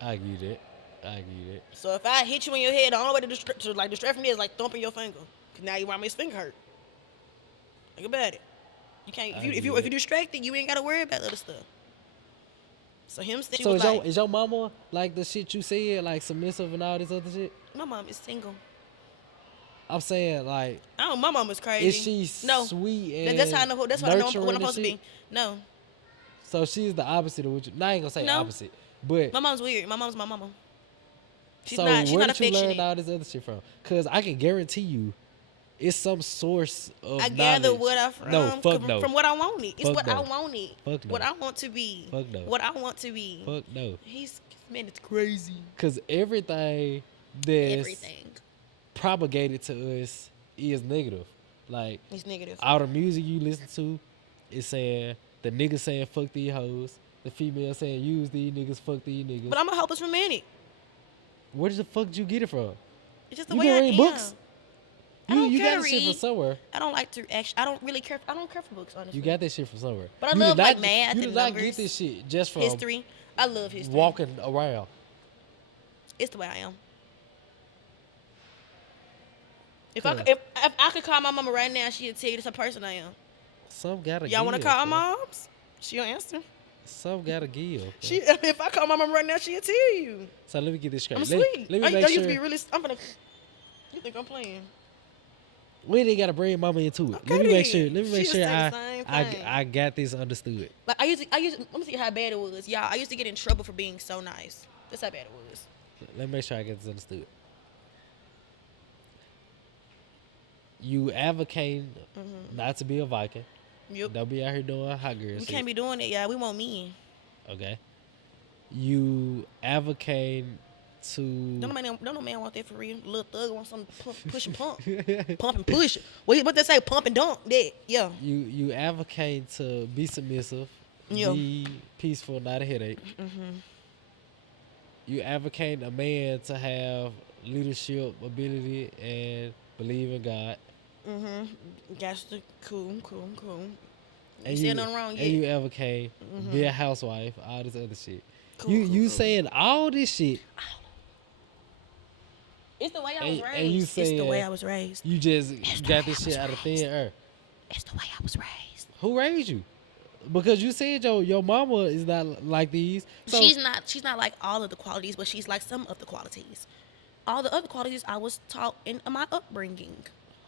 I get it. So if I hit you in your head, the only way to distract from this is like thumping your finger. Cause now you want his finger hurt. Think about it. You can't if you distracted, you ain't gotta worry about other stuff. So him saying So was like, is your mama like the shit you said, like submissive and all this other shit? my mom is single. I'm saying like, My mom is crazy. is she no. sweet and That's how I know. That's what I know nurturing what I'm and supposed to shit? be. No, So she's the opposite of what you. Now I ain't gonna say No. opposite, but my mom's weird. My mom's my mama. She's so not. She's where not did you learn affectionate. all this other shit from? Cause I can guarantee you, it's some source of I gather knowledge. what I from. No, fuck no. From what I wanted. It's Fuck what no. I wanted. Fuck no. What I want to be. Fuck no. What I want to be. Fuck no. Man, it's crazy. Cause everything that's Everything. propagated to us is negative. Like It's negative. all the music you listen to is saying the niggas saying fuck these hoes, the female saying use these niggas, fuck these niggas. But I'm a hopeless romantic. Where the fuck did you get it from? It's just the You way been I reading am. books? I don't You care got to this shit from read. somewhere. I don't like to actually. I don't really care. I don't care for books, honestly. You got that shit from somewhere. But I You love, did like, not- math You and did not numbers, get this shit just from history. I love history. walking around. It's the way I am. If I Cause could, if I could call my mama right now, she'd tell you this a person I am. some gotta Y'all want to give, call cuz. moms? She'll answer. Some gotta give, She, cuz. if I call my mama right now, she'll tell you. So let me get this I'm straight. sweet. Let me I make used to sure be really. I'm gonna. You think I'm playing? we ain't gotta bring mama into it. Okay Let then. me make She'll sure say the same thing. I got this understood. Like I used. Let me see how bad it was, y'all. I used to get in trouble for being so nice. That's how bad it was. Let me make sure I get this understood. You advocate not to be a Viking. Yep. Don't be out here doing hot girl We shit. can't be doing it, y'all. We want men. Okay. You advocate to Don't no man want that for real. Little thug want something push and pump, pump and push. What they say? Pump and dunk. That yeah. you advocate to be submissive, Yeah. be peaceful, not a headache. You advocate a man to have leadership ability and believe in God. That's the cool. You And said nothing wrong and yet. you advocate be a housewife, all this other shit. Cool, You cool. saying all this shit It's the way I was raised. and you It's the saying way I was raised. you just the got way this I was shit out of raised. thin air. It's the way I was raised. Who raised you? Because you said your mama is not like these. So She's not like all of the qualities, but she's like some of the qualities. All the other qualities I was taught in my upbringing.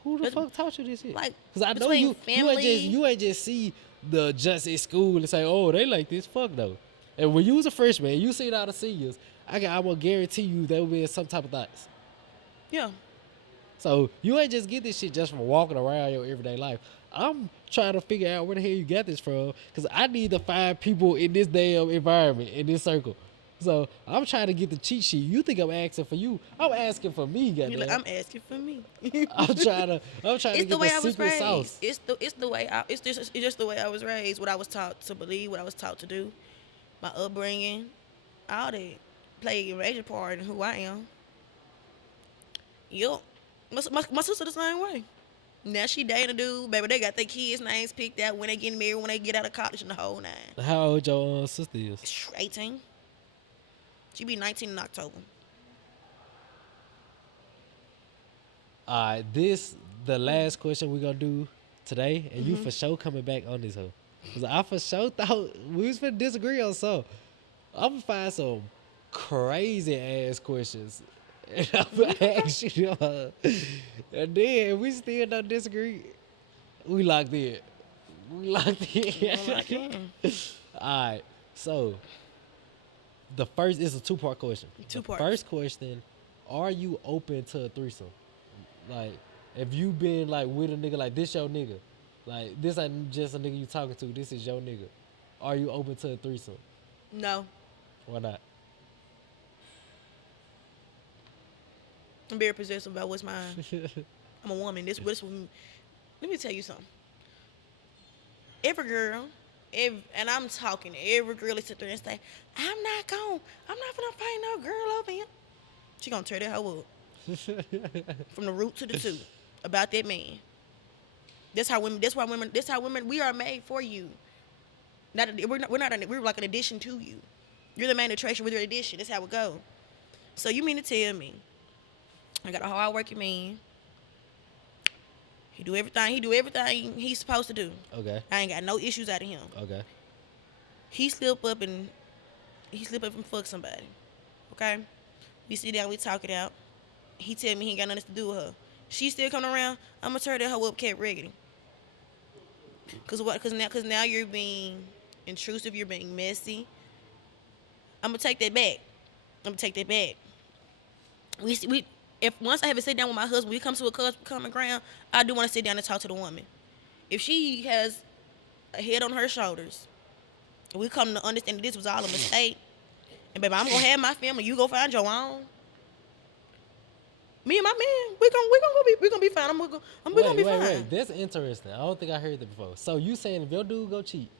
who the But, fuck taught you this shit? like, Because I know between you family- you ain't just see the just at school and say, oh, they like this. Fuck no. And when you was a freshman and you seen all the seniors, I'm gonna guarantee you there will be some type of thoughts. Yeah. So you ain't just get this shit just from walking around your everyday life. I'm trying to figure out where the hell you got this from, because I need to find people in this damn environment, in this circle. So I'm trying to get the cheat sheet. You think I'm asking for you? I'm asking for me, You goddamn. like, I'm asking for me. I'm trying to It's get the way the I was secret raised. sauce. It's the way I it's just the way I was raised. What I was taught to believe, what I was taught to do, my upbringing, all that played a major part in who I am. Yup. My sister the same way. Now she dating a dude, baby. They got their kids' names picked out when they get married, when they get out of college, and the whole nine. How old your sister is? 18. She be 19 in October. This the last question we gonna do today, and you for sure coming back on this hoe. Cause I for sure thought we was finna disagree on some. I'm gonna find some crazy ass questions, and I'm gonna ask you. And then if we still don't disagree, we locked in. We locked in. Like, All right. So the first is a two-part question. Two The parts. first question: are you open to a threesome? Like, if you been like with a nigga, like this your nigga, like this ain't just a nigga you talking to, this is your nigga. Are you open to a threesome? No, Why not? I'm very possessive about what's mine. I'm a woman. Let me tell you something. Every girl, and I'm talking to every girl that sit there and say, I'm not gonna find no girl over here. She gonna tear that hoe up from the root to the tooth about that man. That's how women. That's why women. That's how women. We are made for you. We're like an addition to you. You're the main attraction with your addition. That's how it go. So you mean to tell me I got a hard working man. He do everything he's supposed to do. Okay. I ain't got no issues out of him. Okay. He slip up and fuck somebody. Okay? We sit down, we talk it out. He tell me he ain't got nothing to do with her. She still coming around, I'ma turn that hoe up cat riggedy. Cause now you're being intrusive, you're being messy. I'ma take that back. We if once I have a sit down with my husband, we come to a common ground, I do want to sit down and talk to the woman. If she has a head on her shoulders, we come to understand that this was all a mistake, and baby, I'm gonna have my family. You go find your own. Me and my man, we gonna be fine. We gonna be fine. Wait. That's interesting. I don't think I heard that before. So you saying if your dude go cheat?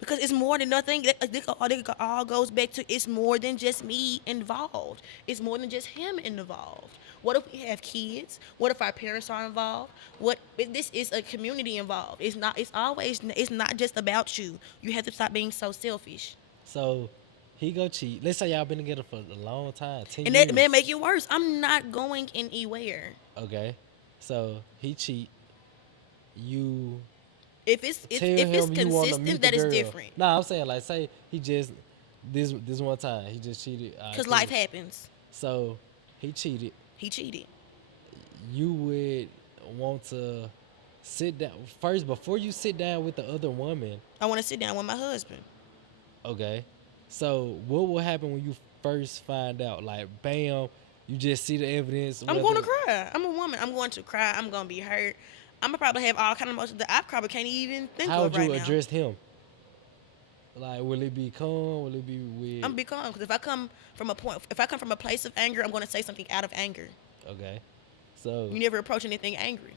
Because it's more than nothing. It all goes back to it's more than just me involved. It's more than just him involved. What if we have kids? What if our parents are involved? What if this is a community involved? It's not. It's not just about you. You have to stop being so selfish. So he go cheat. Let's say y'all been together for a long time, 10 And years. that may make it worse. I'm not going anywhere. Okay. So he cheat. You If it's tell if it's him you want to consistent, meet the that is girl. different. Nah, I'm saying like say he just this one time he just cheated. All right, Cause cool. life happens. So he cheated. He cheated. You would want to sit down first before you sit down with the other woman. I want to sit down with my husband. Okay. So what will happen when you first find out? Like, bam, you just see the evidence. I'm going to Whether cry. I'm a woman. I'm going to cry. I'm going to be hurt. I'm gonna probably have all kind of emotions that I probably can't even think how of would right you now. address him? Like, will it be calm? Will it be with? I'm be calm because if I come from a place of anger, I'm going to say something out of anger. Okay. So You never approach anything angry.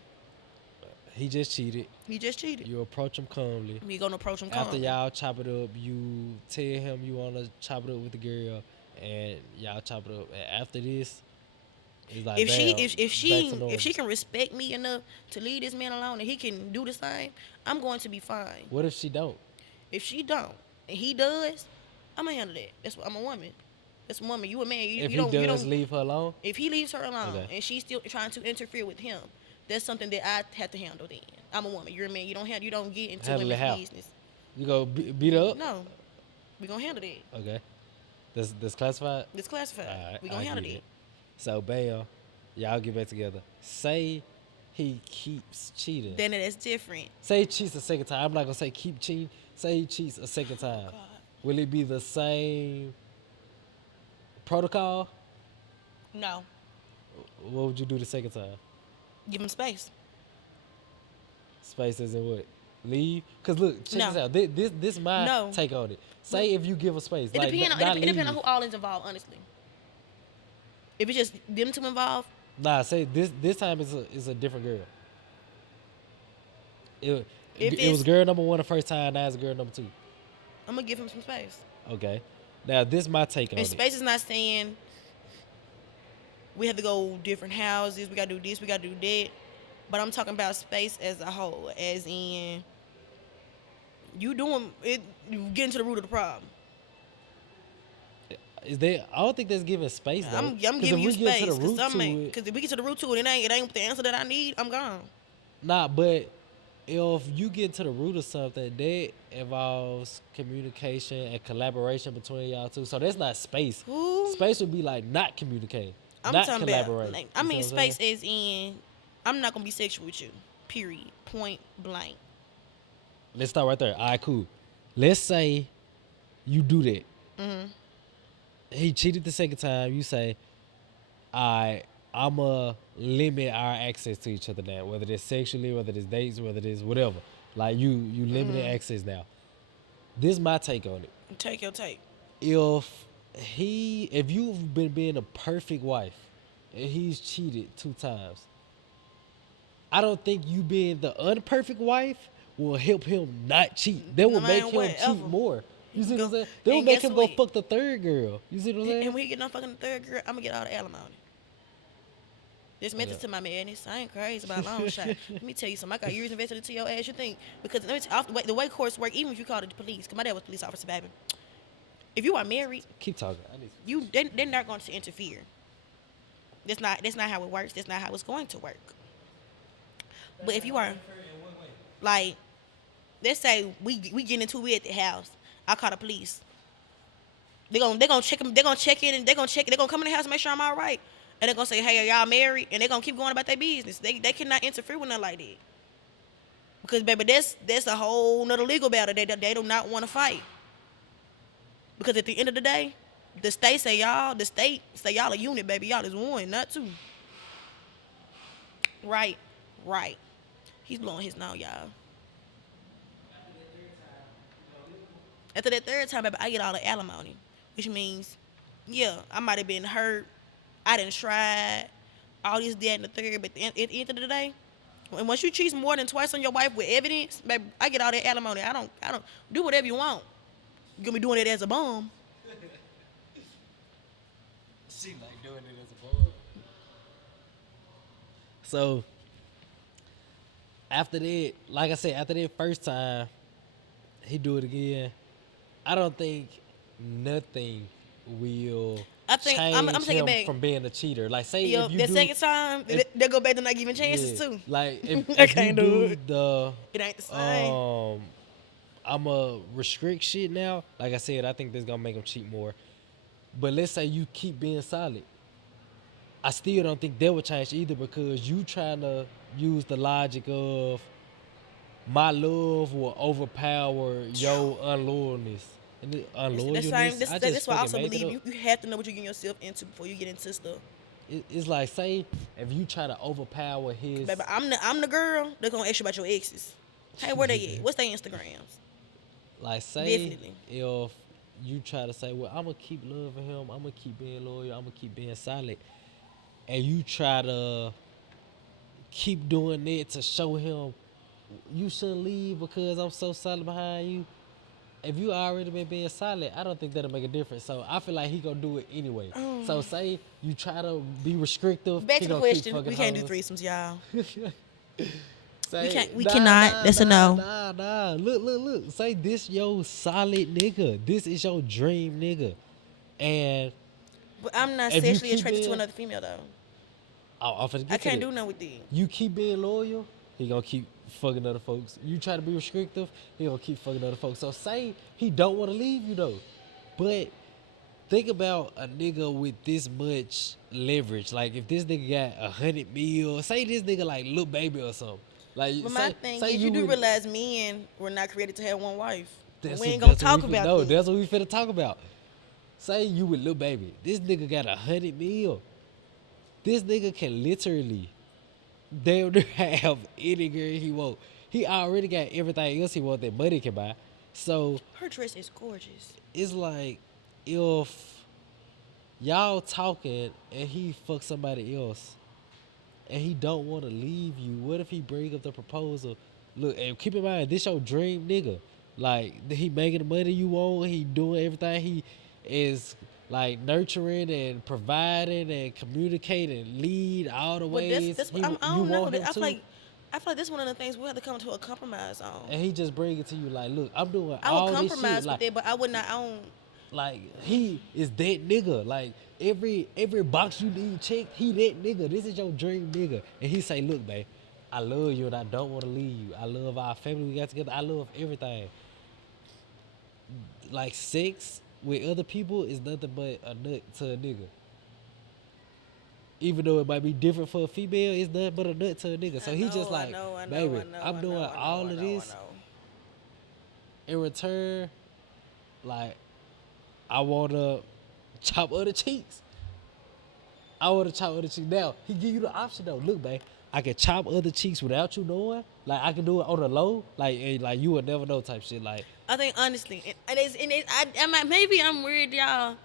he just cheated. He just cheated. You approach him calmly. We gonna approach him After calmly. y'all chop it up, you tell him you want to chop it up with the girl, and y'all chop it up. And after this, it's like If she bam, if back to normal. if she can respect me enough to leave this man alone and he can do the same, I'm going to be fine. What if she don't? If she don't and he does, I'm gonna handle that. That's what I'm a woman. That's a woman. You a man. If You he does don't. leave her alone, If he leaves her alone Okay. and she's still trying to interfere with him, that's something that I have to handle. Then I'm a woman. You're a man. You don't get into Handle it how? women's business. you go beat her up. No, we gonna handle that. Okay. That's classified. It's classified. Alright, We gonna I handle get that. it. So bam, y'all get back together. Say he keeps cheating. Then it's different. Say he cheats a second time. I'm not gonna say keep cheating. Say he cheats a second time. God. Will it be the same protocol? No, What would you do the second time? give him space. Space isn't what? Leave? Cause look, check No. this out. This my No. take on it. Say if you give a space, It like depends. not It leave. depends on who all is involved. Honestly, if it's just them two involved, Nah, say this time is a different girl. It, If it it's- was girl number one the first time. Now it's girl number two. I'm gonna give him some space. Okay. Now this my take on And it. space is not saying we have to go different houses. We gotta do this. We gotta do that. But I'm talking about space as a whole, as in you doing it. You getting to the root of the problem. Is there? I don't think that's giving space though. I'm 'Cause giving if you we get space to the root to it, because if we get to the root to it, it ain't the answer that I need. I'm gone. nah, but if you get to the root of something, that involves communication and collaboration between y'all two. So that's not space. Who? Space would be like not communicating, I'm not talking collaborate. about. Like, You I see mean, what I'm saying? space as in I'm not gonna be sexual with you. Period. Point blank. Let's start right there. All right, cool. Let's say you do that. Mm-hmm. He cheated the second time. You say, I'ma limit our access to each other now, whether it's sexually, whether it's dates, whether it's whatever. Like you limited access now. This is my take on it. Take your take. If you've been being a perfect wife and he's cheated 2 times, I don't think you being the unperfect wife will help him not cheat. That will No make matter him what, cheat ever. more. You see what I'm Go- saying? That will and make guess him go what? fuck the third girl. You see what I'm saying? And when you get done fucking the third girl, I'm gonna get all the alimony. This method Okay. to my madness. I ain't crazy about a long shot. Let me tell you something. I got years invested into your ass. You think because let me off the way courts work, even if you call the police, because my dad was a police officer, baby. If you are married, Keep talking. I need they're not going to interfere. That's not how it works. That's not how it's going to work. But if you are like, let's say we get into it at the house, I call the police. They're gonna check them. They're gonna check in and they're gonna come in the house and make sure I'm all right. And they're gonna say, hey, are y'all married? And they're gonna keep going about their business. They cannot interfere with nothing like that. Because baby, that's a whole nother legal battle that they do not want to fight. Because at the end of the day, the state say y'all a unit, baby. Y'all is one, not two. Right. He's blowing his nose, y'all. After that third time, baby, I get all the alimony. Which means, yeah, I might have been hurt. I didn't try all this, that, and the third. But at the end of the day, and once you cheat more than twice on your wife with evidence, baby, I get all that alimony. I don't do whatever you want. You're gonna be doing it as a bum. She like doing it as a boy. So after that, like I said, after that first time, he do it again. I don't think nothing will I think I'm change taking him it back. from being a cheater. Like, say Yo, if you that do, second time, if, they go back to not giving yeah, chances too. like I if you can't do do it. the It ain't the same. um, I'm a restrict shit now. Like I said, I think this gonna make him cheat more. But let's say you keep being solid. I still don't think that would change either because you trying to use the logic of my love will overpower your unloyalness. And It's the same. unloyalness, I just That's why I fucking also made that believe up. you have to know what you're getting yourself into before you get into stuff. It's like say if you try to overpower Baby, his I'm the girl. They're gonna ask you about your exes. Hey, where they at? What's their Instagrams? like say Definitely. if you try to say, well, I'm gonna keep loving him, I'm gonna keep being loyal, I'm gonna keep being solid, and you try to keep doing it to show him you shouldn't leave because I'm so solid behind you. If you already been being solid, I don't think that'll make a difference. So I feel like he gonna do it anyway. So say you try to be restrictive, Back he to the gonna keep question. fucking We can't do hoes. threesomes, y'all. We Say can't. We nah cannot. nah That's a nah no. nah nah. Look. Say this your solid nigga. This is your dream nigga. And But I'm not if you sexually keep attracted to being, another female though. I'm finna I get to can't that. do nothing with it. You keep being loyal, he gonna keep fucking other folks. You try to be restrictive, he gonna keep fucking other folks. So say he don't want to leave you though, but think about a nigga with this much leverage. Like if this nigga got 100 mil, say this nigga like Lil Baby or something. Like But my thing say is, you you do would. realize men were not created to have one wife. But That's we ain't what gonna that's what talk we finna about know. that. That's what we finna talk about. Say you with Lil Baby. This nigga got 100 mil. This nigga can literally damn near have any girl he want. He already got everything else he want that money can buy. So Her dress is gorgeous. it's like if y'all talking and he fuck somebody else and he don't want to leave you, what if he bring up the proposal? Look, and keep in mind, this your dream nigga. Like he making the money you want, he doing everything. He is like nurturing and providing and communicating, lead all the But ways I you don't know. want him to. I feel like this is one of the things we have to come to a compromise on. And he just bring it to you like, look, I'm doing I would all this shit. compromise with it, but I would not. I don't. Like he is that nigga. Like every box you need checked, he that nigga. This is your dream nigga. And he say, look, man, I love you and I don't want to leave you. I love our family we got together. I love everything. Like sex with other people is nothing but a nut to a nigga. Even though it might be different for a female, it's nothing but a nut to a nigga. So he just like, baby, I'm doing all of this in return. Like I wanna chop other cheeks. I wanna chop other cheeks. Now he give you the option though. Look, man, I can chop other cheeks without you knowing. Like I can do it on the low. Like you would never know type shit. Like I think honestly, maybe I'm weird, y'all.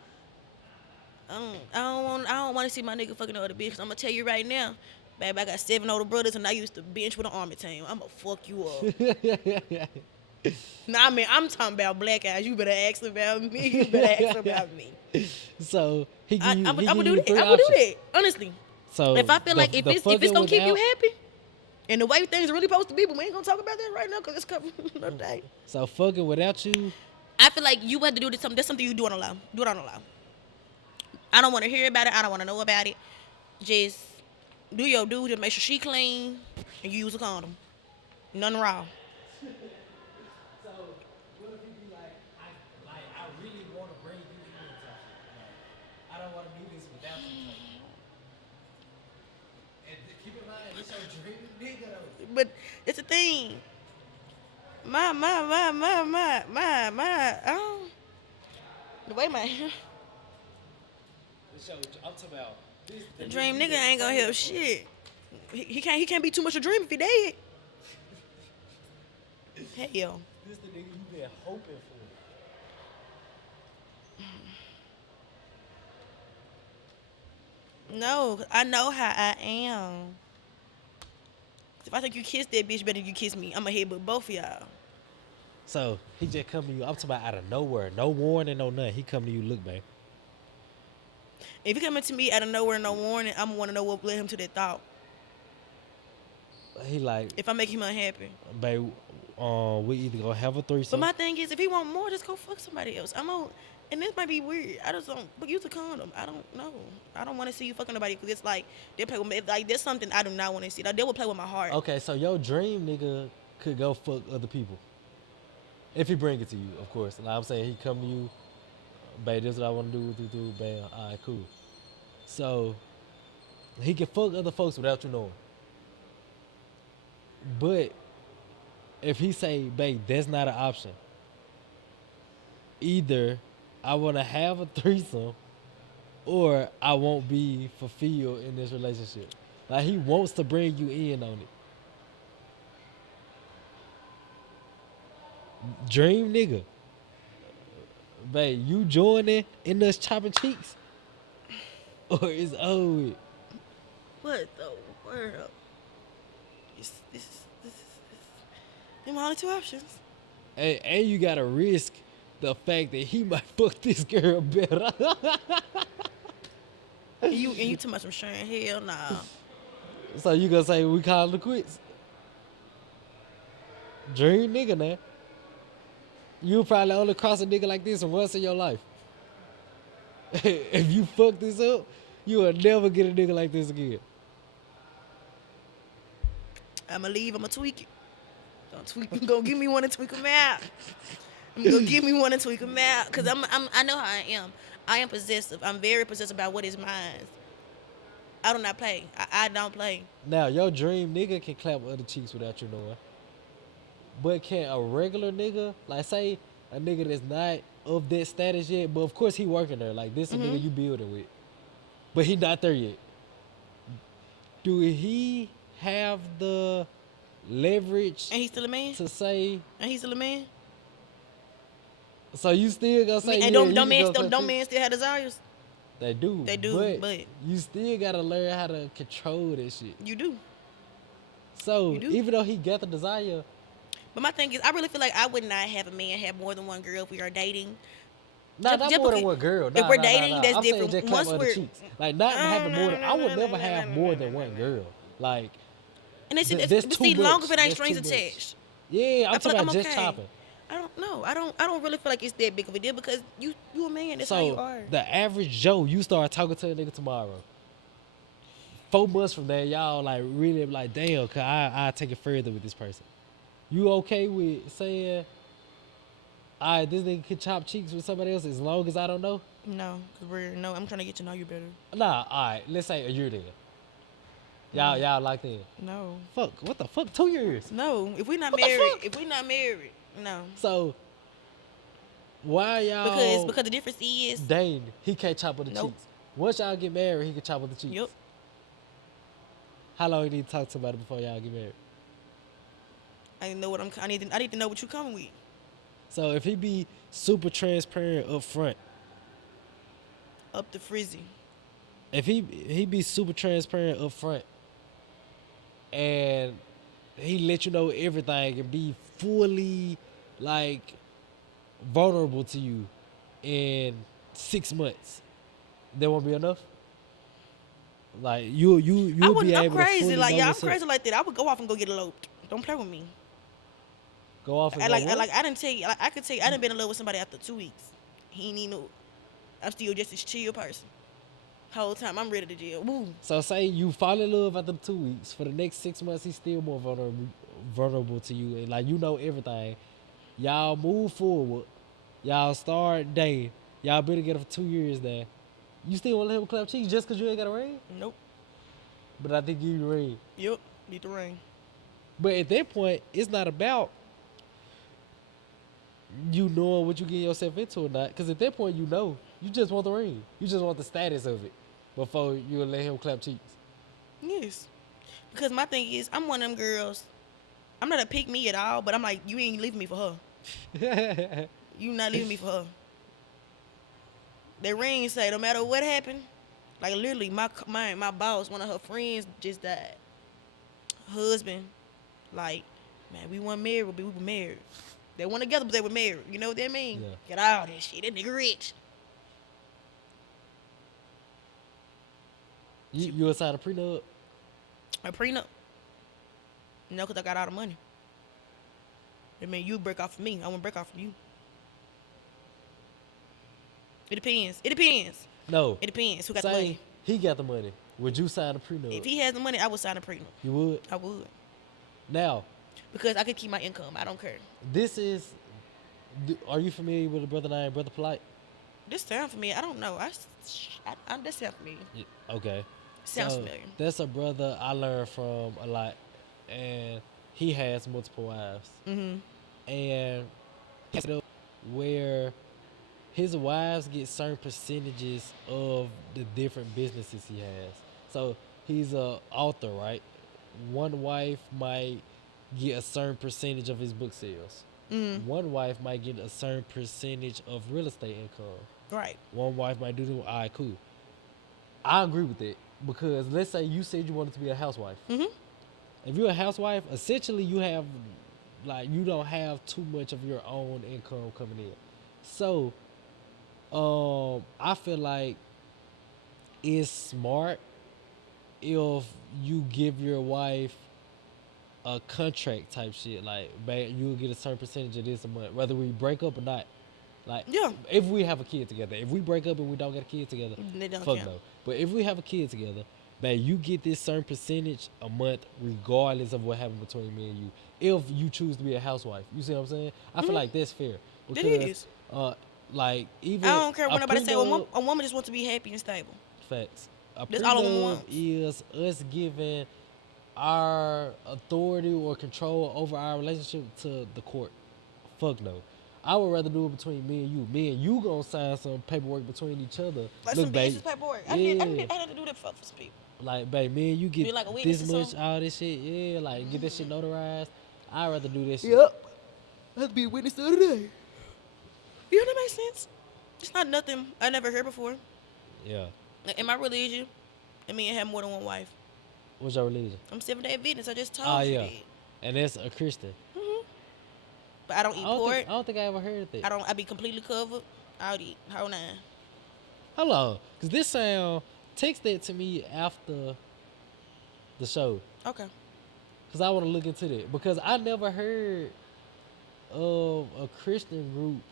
I don't want to see my nigga fucking other bitch. I'm gonna tell you right now, babe. I got 7 older brothers, and I used to bench with an army team. I'm gonna fuck you up. Nah, I mean, I'm talking about black eyes. You better ask about me. You better ask about me. so he give you, I'm he gonna give do you that. three I'm gonna do options. that. Honestly, So if I feel like if it's gonna keep you without- happy, and the way things are really supposed to be, but we ain't gonna talk about that right now because it's coming another day. So fucking without you, I feel like you have to do this. That's something you do on the low. Do it on the low. I don't want to hear about it. I don't want to know about it. Just do your due. Just make sure she clean and you use a condom. Nothing wrong. So what if you be like, I really want to bring you in type shit. Like, I don't want to do this without you. Type shit. And keep in mind, it's your dream nigga though. But it's a thing. The way my It's your, I'm talking about this. The dream you nigga been ain't gonna praying help for. shit. He can't be too much a dream if he dead. Hell. This the nigga you been hoping for. No, I know how I am. If I think you kiss that bitch better than you kiss me, I'ma headbutt both of y'all. So he just come to you. I'm talking about out of nowhere, no warning, no nothing. He come to you, look, man. If he coming to me out of nowhere, no warning, I'm gonna wanna know what led him to that thought. He like, If I make him unhappy. babe, we either gonna have a But threesome. my thing is, if he want more, just go fuck somebody else. And this might be weird. I just don't. But use a condom. I don't know. I don't want to see you fucking nobody because it's like they play with me. Like there's something I do not want to see. Like they will play with my heart. Okay, so your dream nigga could go fuck other people if he bring it to you, of course. Like I'm saying, he come to you, babe. This is what I want to do, bam. All right, cool. So he can fuck other folks without you knowing. But if he say, babe, that's not an option. Either I want to have a threesome or I won't be fulfilled in this relationship. Like he wants to bring you in on it. Dream nigga. Babe, you joining in us chopping cheeks? Or it's over with? What the world? This is them only two options. And you gotta risk the fact that he might fuck this girl better. And you too much some sharing. Hell nah. So you gonna say we call it quits? Dream nigga now. You probably only cross a nigga like this once in your life. If you fuck this up, you will never get a nigga like this again. I'ma leave. I'ma tweak it. Don't tweak. I'm gonna give me one and tweak them out. I'm gonna give me one and tweak them out. Cause I know how I am. I am possessive. I'm very possessive about what is mine. I do not play. I don't play. Now, your dream nigga can clap other cheeks without you knowing. But can a regular nigga, like say a nigga that's not of that status yet, but of course he working there, like this a nigga you building with, but he not there yet. Do he have the leverage And he's still a man. to say? And he's still a man. So you still gonna say? And Yeah, don't you don't can men go still say don't shit? men still have desires? They do. They do, but you still gotta learn how to control that shit. you do. So You do. even though he got the desire, But my thing is, I really feel like I would not have a man have more than one girl if we are dating. not Just more than because- one girl. if we're Nah, dating, that's I'm saying different. just clap Once other we're- cheeks. Like not having more than. I would never have more than one girl. Like And it's, That's but see, too long much. as it ain't That's strings too much. attached. yeah, I'm I feel talking like about I'm just okay. chopping. I don't know. I don't really feel like it's that big of a deal because you a man. That's how you So are. the average Joe, you start talking to a nigga tomorrow. 4 months from there, y'all like really like, damn, cause I take it further with this person. You okay with saying, all right, this nigga can chop cheeks with somebody else as long as I don't know? No, because I'm trying to get to know you better. Nah, all right, let's say a year then. Y'all locked in. No. Fuck, what the fuck? 2 years. No. If we not What the married, fuck? no. So why y'all Because the difference is, dating? He can't chop with the Nope. cheeks. Once y'all get married, he can chop with the cheeks. yep. How long you need to talk to somebody before y'all get married? I need to know what you coming with. So if he be super transparent up front, Up the frizzy. if he be super transparent up front, and he let you know everything and be fully like vulnerable to you in 6 months, there won't be enough. Like you'll be I'm able to crazy. fully Like, know yeah, I'm what's up. crazy like that. I would go off and go get eloped. Don't play with me. Go off and I go like, what? I didn't tell you. Like, I could tell you, I done been in love with somebody after 2 weeks. He ain't even know. I'm still just this chill person. Whole time I'm ready to jail. Woo. So say you fall in love after 2 weeks. For the next 6 months, he's still more vulnerable to you, and like you know everything. Y'all move forward. Y'all start dating. Y'all been together for 2 years now. You still want to let him clap cheeks just because you ain't got a ring? Nope. But I think you need a ring. Yep. Need the ring. But at that point, it's not about you knowing what you get yourself into or not. Because at that point, you know. You just want the ring. You just want the status of it before you let him clap cheeks. Yes. Because my thing is, I'm one of them girls. I'm not a pick me at all, but I'm like, you ain't leaving me for her. You not leaving me for her. That ring say, no matter what happened, like literally, my boss, one of her friends just died. Husband, like, man, we weren't married, but we were married. They weren't together, but they were married. You know what that mean? Yeah. Get all that shit. That nigga rich. You sign a prenup? A prenup. No, because I got all the money. I mean, you break off of me. I won't break off of you. It depends. It depends. No. It depends. Who got the Say money? he got the money. Would you sign a prenup? If he has the money, I would sign a prenup. You would? I would. Now, Because I could keep my income. I don't care. this is. Are you familiar with a brother named Brother Polite? This sound for me. I don't know. This sound for me. Yeah. Okay. Sounds So, familiar. That's a brother I learned from a lot, and he has multiple wives. Mm-hmm. And it's where his wives get certain percentages of the different businesses he has. So he's a author, right? One wife might get a certain percentage of his book sales. Mm-hmm. One wife might get a certain percentage of real estate income. Right. One wife might do all right, cool. I agree with it because let's say you said you wanted to be a housewife. Mm-hmm. If you're a housewife, essentially you have you don't have too much of your own income coming in. So I feel like it's smart if you give your wife a contract type shit. Like, babe, you'll get a certain percentage of this a month, whether we break up or not. Like, Yeah. if we have a kid together. If we break up and we don't get a kid together, They don't fuck count. no. But if we have a kid together, man, you get this certain percentage a month regardless of what happened between me and you. If you choose to be a housewife. You see what I'm saying? I feel like that's fair. Because, is. like, even I don't care what a nobody say. prenup- A woman just wants to be happy and stable. Facts. A That's all a woman prenup wants. is us giving our authority or control over our relationship to the court. Fuck no. I would rather do it between me and you. Me and you gonna sign some paperwork between each other. Like Look, some babe, business paperwork. I had to do that for some people. like, babe, me and you get Be like a witness this or much, something? all this shit. Yeah, like, get this shit notarized. I'd rather do this shit. Yep. I have to be a witness the other day. Yeah, that makes sense. It's not nothing I never heard before. Yeah. Like, in my religion, I mean, I have more than one wife. What's your religion? I'm 7-day Adventist. I just told Oh, you yeah. that. And that's a Christian. But I don't eat pork. I don't think I ever heard that. I be completely covered. I'll eat whole nine. Hold on. Because this sound, text that to me after the show. Okay. Because I want to look into that. Because I never heard of a Christian group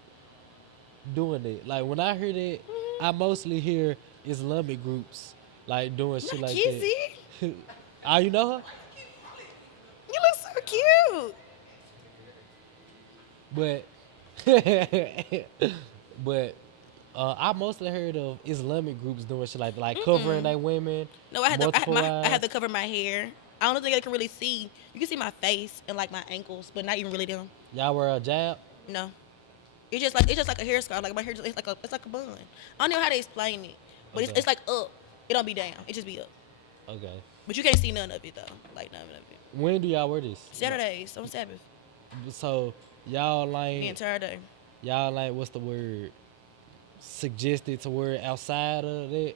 doing it. Like, when I hear that, I mostly hear Islamic groups, like, doing shit Not like Kizzy. that. Oh, you know her? You look so cute. But, but I mostly heard of Islamic groups doing shit like covering their women. No, I had multiple I wives. had to cover my hair. I don't think I can really see. You can see my face and like my ankles, but not even really them. Y'all wear a jab? No. It's just like a hair scarf. Like my hair, it's like a bun. I don't know how to explain it, but Okay. it's like up. It don't be down. It just be up. Okay. But you can't see none of it though. Like none of it. When do y'all wear this? Saturdays on Sabbath, So y'all the like entire day. what's the word? Suggested to wear it outside of that?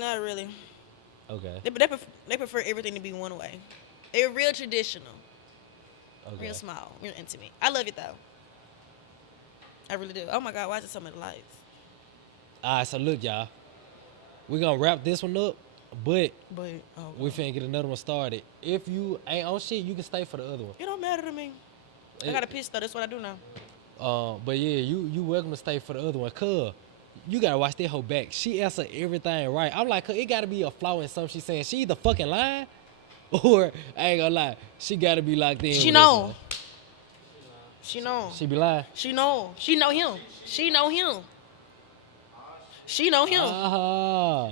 Not really. Okay. They prefer everything to be one way. They're real traditional, Okay. real small, real intimate. I love it though. I really do. Oh my God, why is it so many lights? Alright, so look, y'all. We're gonna wrap this one up, but But oh, we finna get another one started. If you ain't on shit, you can stay for the other one. it don't matter to me. I got a piss though. That's what I do now. But yeah, you welcome to stay for the other one. Cause you gotta watch that hoe back. She answered everything right. I'm like, cause it gotta be a flaw in something she's saying. She either fucking lying, or I ain't gonna lie, she gotta be locked in. She with know. us, She know. She be lying. She know. She know him. She know him. She know him. Ah.